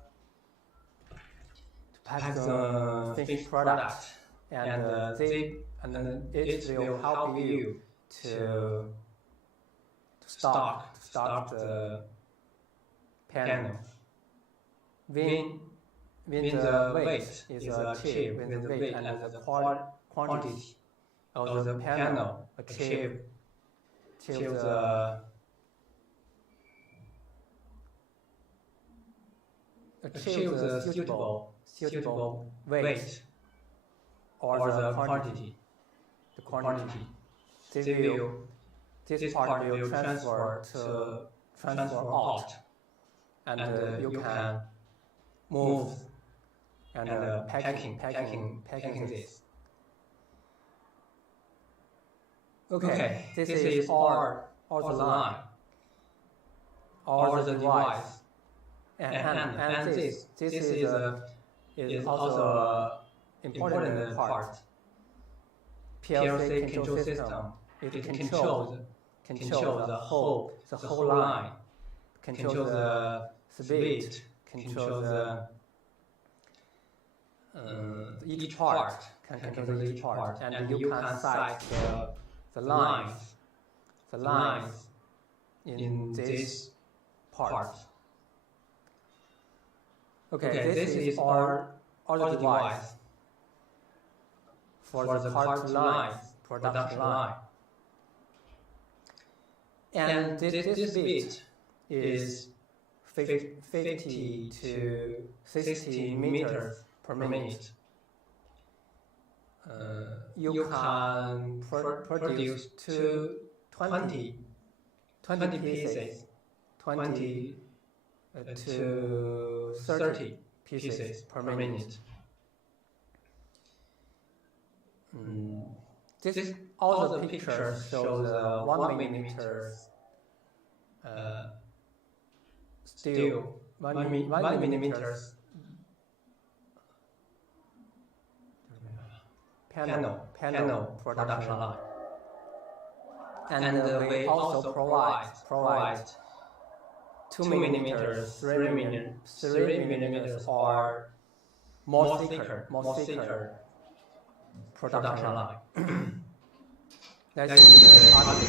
finished product, and it will help you to start the panel. When the weight is achieved, when the weight and the quantity of the panel achieve the suitable weight or the quantity, this part will transfer out, and you can move and packing this. Okay, this is all the line, all the device, and this is also an important part. PLC control system. It controls the whole line, controls the speed, controls each part, and you can cite the lines in this part. Okay, this is our device for the part line, production line. And this bit is 50 to 60 meters per minute. You can produce 20 pieces, 20 to 30 pieces per minute. All the pictures show the 1 millimeter steel, 1 millimeter panel production line. And we also provide 2 millimeters, 3 millimeters, or more thicker production line. That's the other.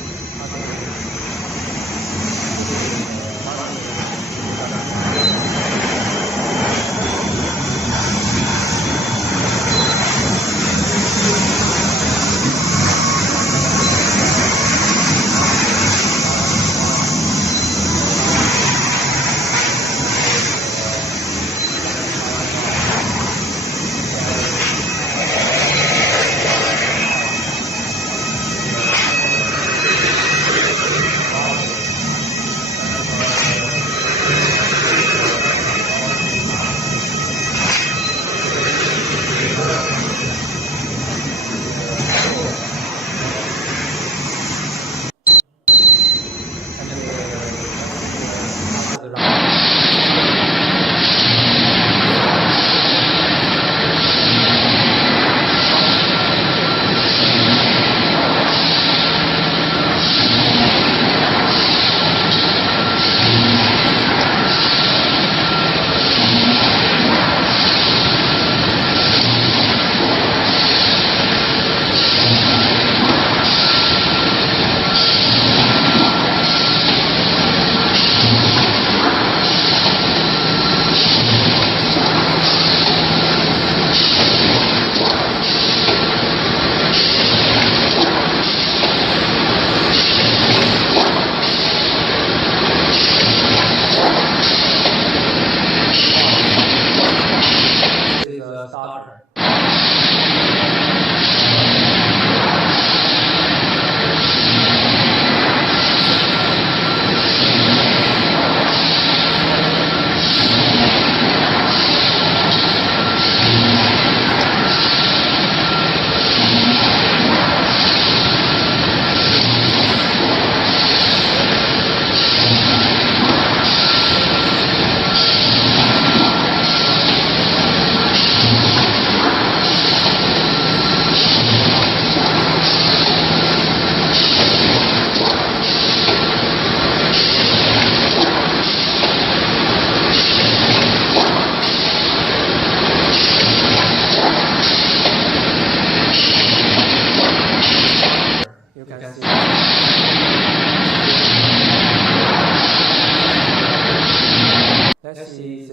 Let's see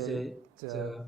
the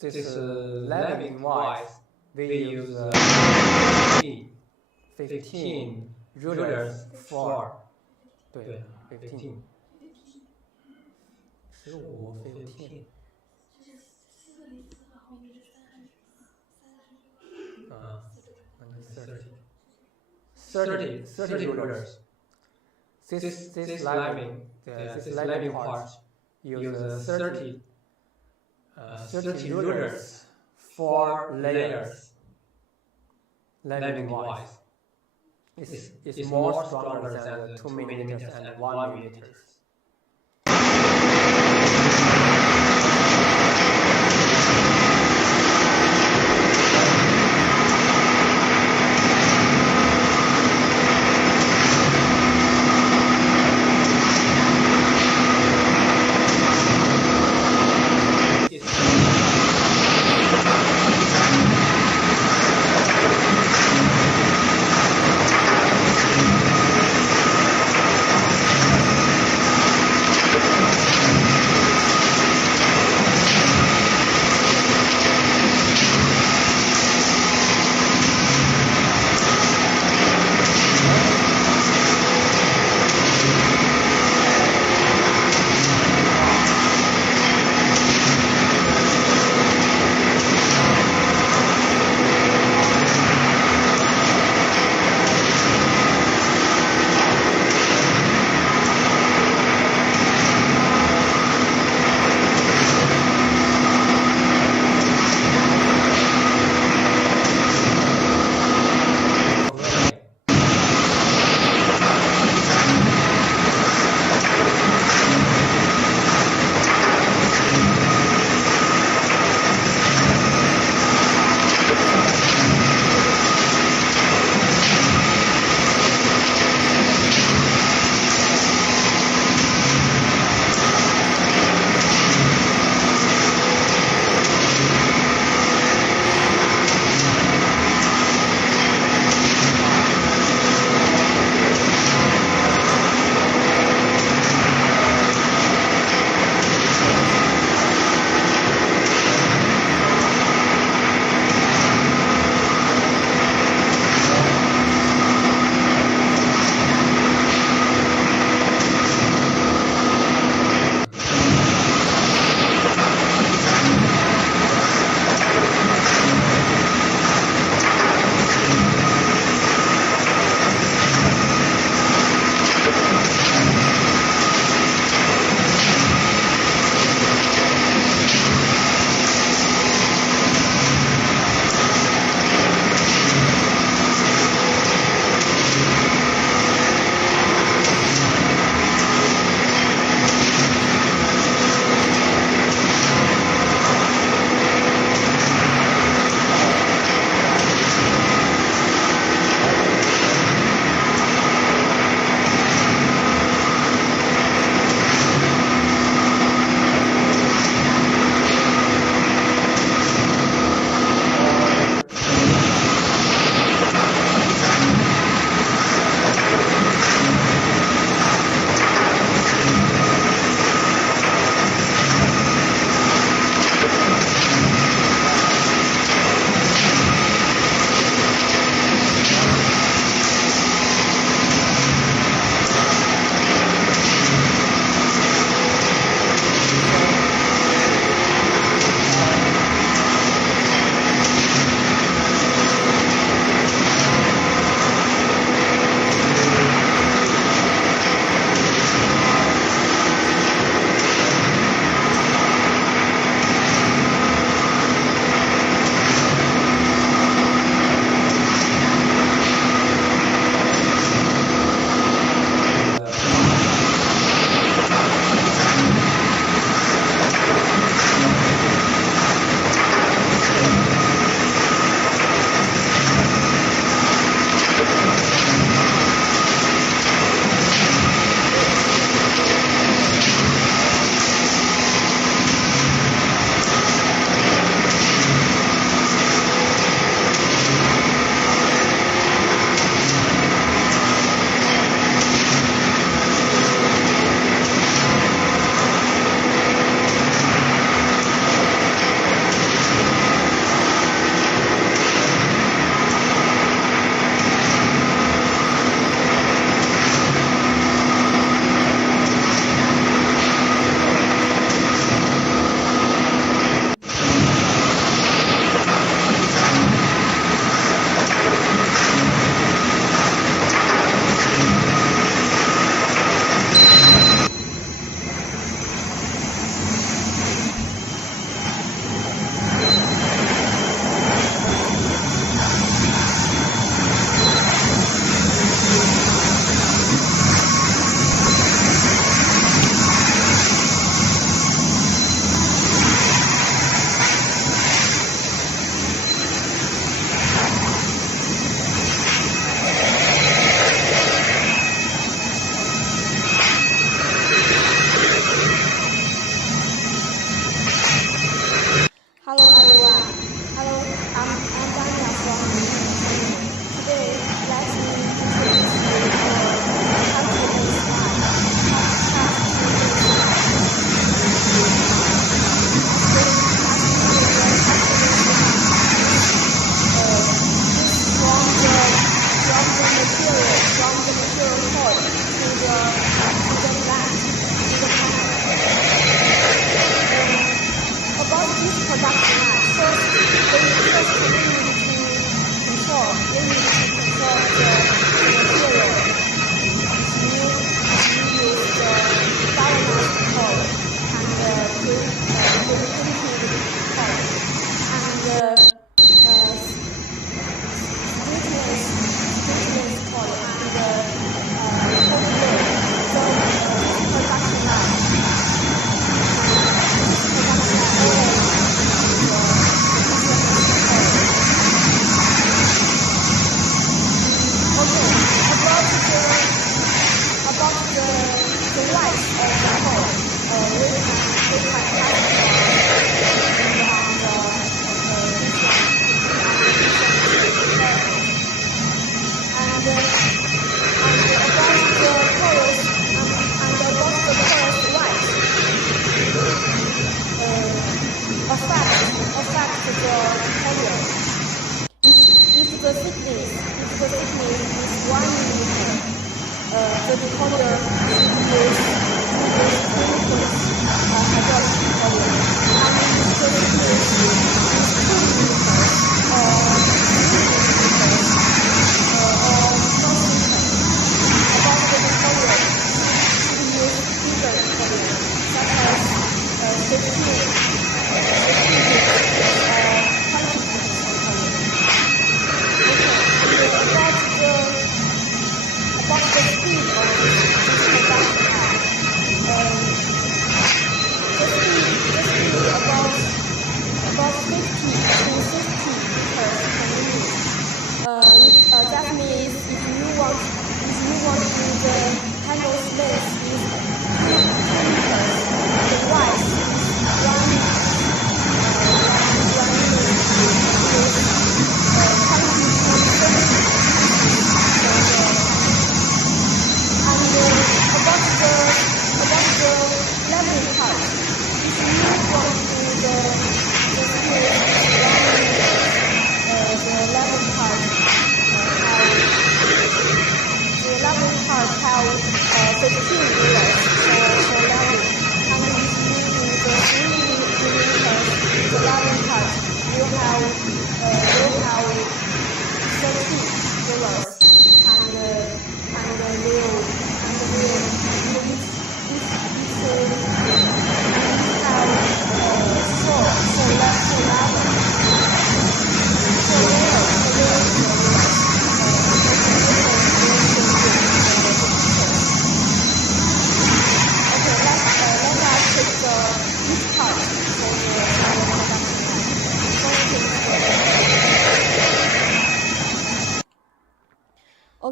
this leveling device, we use 15 rulers for 15 30 rulers. this living part uses 30 units, 4 layers living device. It's more stronger than the 2 millimeters and 1 millimeters.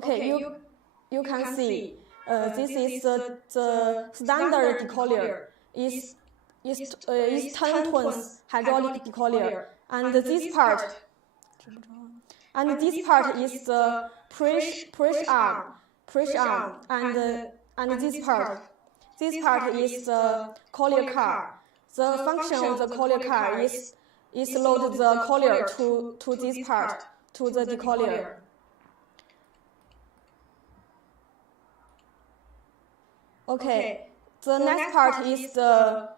Okay, you can see this is the standard decollier is 10 tons hydraulic decollier, and this part is the push arm, and this part is the collier car. The function of the collier car is load the collier to this part, to the decollier. Okay, the next part is the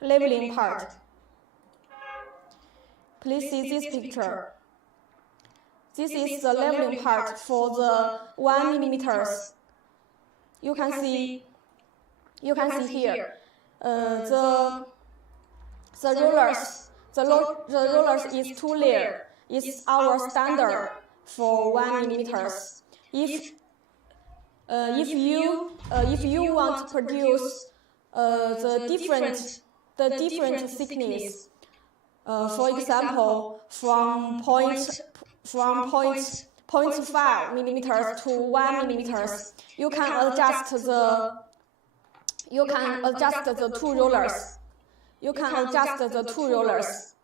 labeling part. Please see this picture. This is the labeling part for the 1 millimeters. You can see here the rollers is 2 layer. Is our standard for 1 millimeters. If you want to produce the different thickness, for example, from 0.5 millimeters to 1 millimeters, you can adjust the 2 rollers. You can adjust the 2 rollers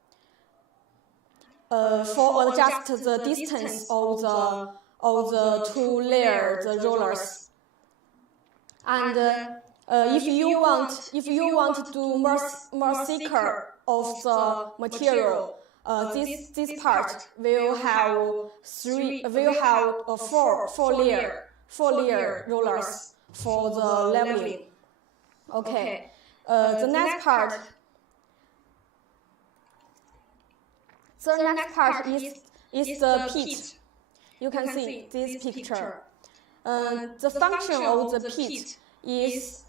for adjust the distance of the 2 layer rollers. And if you want to do more thicker of the material, this part will have 4 layer rollers for the leveling. Okay, the next part is the pit. You can see this picture. The function of the pit is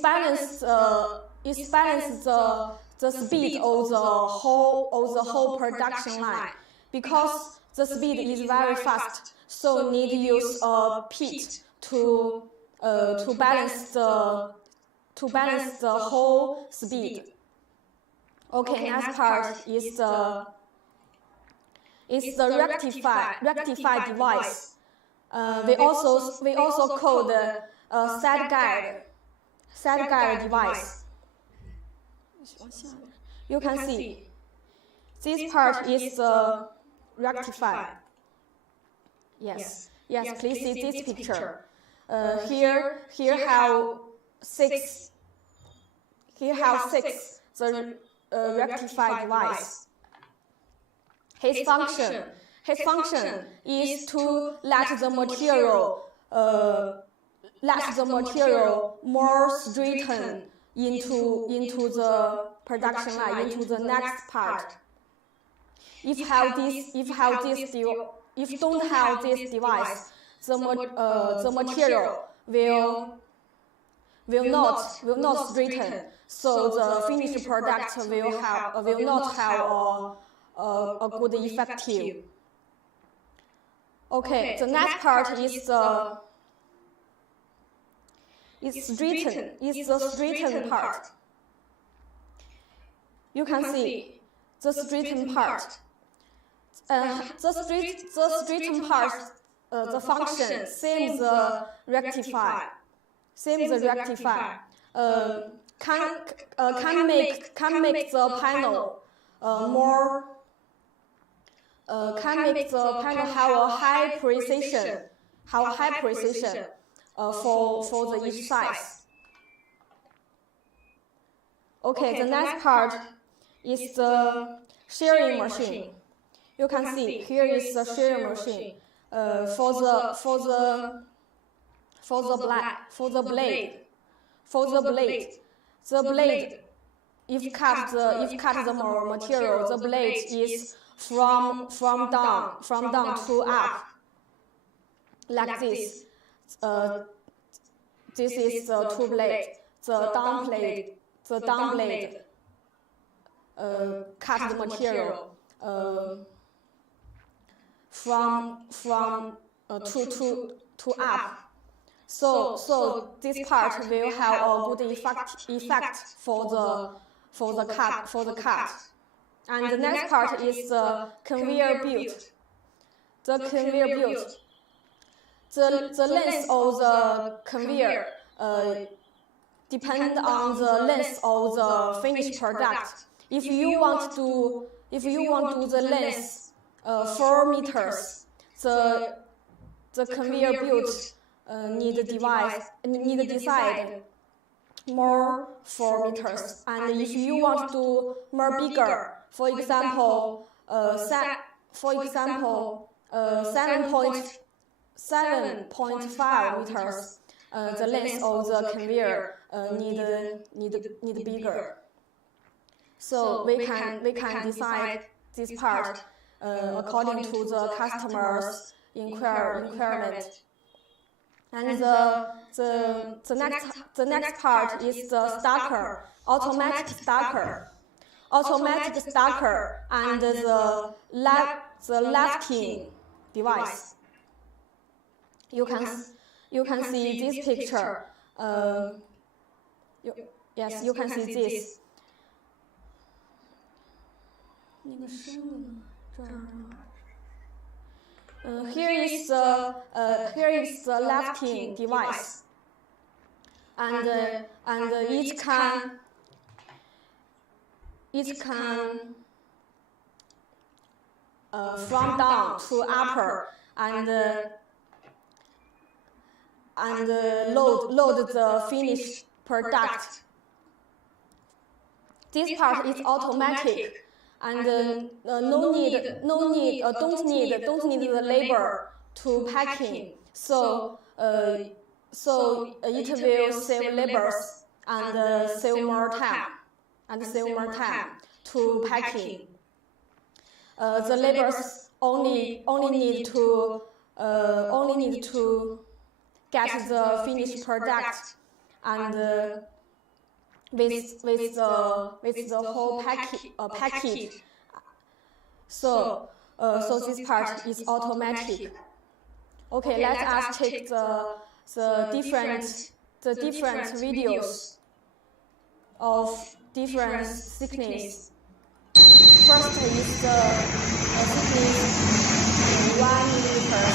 balance the speed of the whole production line, because the speed is very fast, so need to use a pit to balance the whole speed. Okay, next part is the rectified device. We also call the set guide device. You can see this part is the rectified. Yes, please see this picture. Here have 6 the rectified device. His function is to let the material more straighten into the production line, into the next part. If don't have this device, the material will not straighten, so the finished product will not have a good effective. Okay, the next part is the straighten part. You can see the straighten part. The straighten part, the function same the rectify. Can make the panel more. Can make the panel have a high precision. For the each size. Okay, the next part is the shearing machine. You can see here is the shearing machine. For the blade. If cut the material, the blade is from down to up, like this. This is the 2 blade. The down blade cut the material from to up. So this part will have a good effect for the cut. And the next part is the conveyor belt. The conveyor belt the length of the conveyor depend on the length of the finished product. If you want to do the length 4 meters, the conveyor belt need decide more 4 meters. And if you want to do more bigger, for example, 7.5 meters, the length of the conveyor need bigger. So we can decide this part according to the customer's requirement. And the next part is the stacker, automatic stacker. Automatic stacker and the lifting device. You can see this picture. Yes, you can see this. Here is the lifting device, and it can from down to upper and load the finished product. This part is automatic. And don't need the labor to packing. So it will save labors and save more time to packing. The labors only need to get the finished product and with the whole package. So this part is automatic. Okay, let us check the different videos of different thickness. First is the thickness 1 millimeter.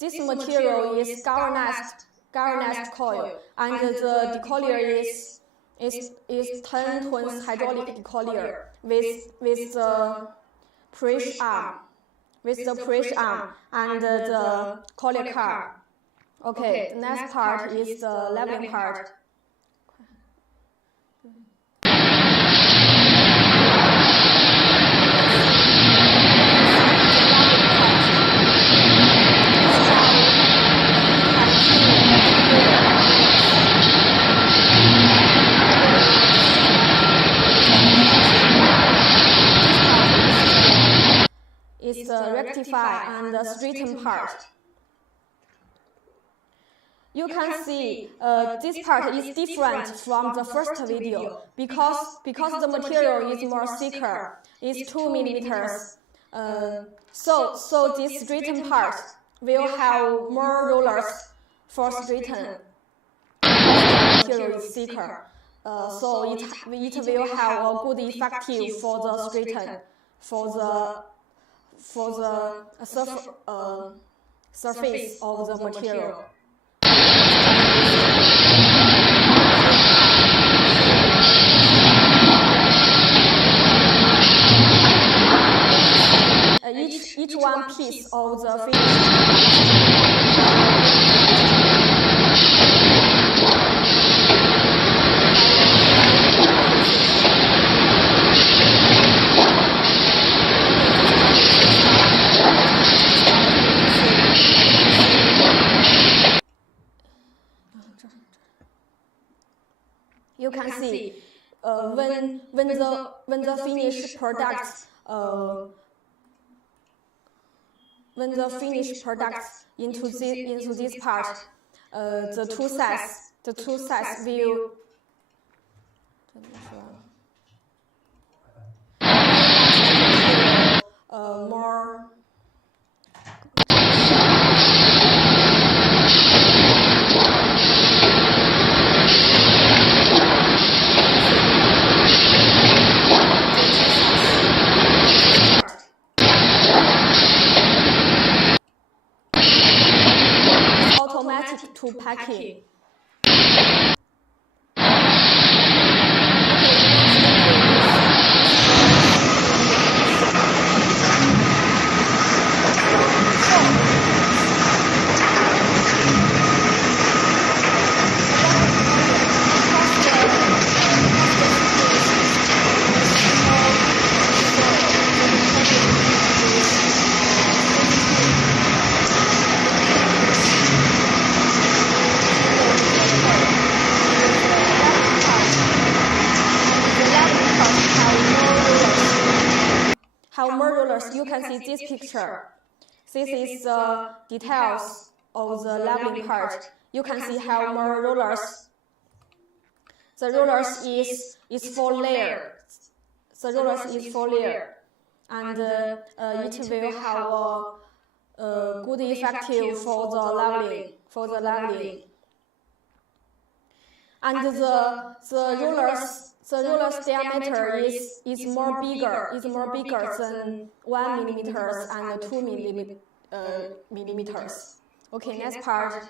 This material is galvanized coil, and the decollier is 10 tons hydraulic decollier with the press arm and the collier car. Okay, the next part is the leveling part. Is the rectify and the straighten part. You can see this part is different from the first video because the material is more thicker. It's 2 millimeters. So this straighten part will have more rollers for straighten. The material is thicker, so it will have a good effective for the straighten for the surface of the material. Each each one piece of the finished you can see when the finished product into this part, the two sides will more. Automatic to packing. Have more rollers. You can see this picture. This is the details of the leveling part. You can see how more rollers. The rollers is 4 layers. The rollers is 4 layers, and it will have a good effective for the leveling. And the rollers diameter is more bigger than 1 millimeters and 2 millimeters. Okay, next part.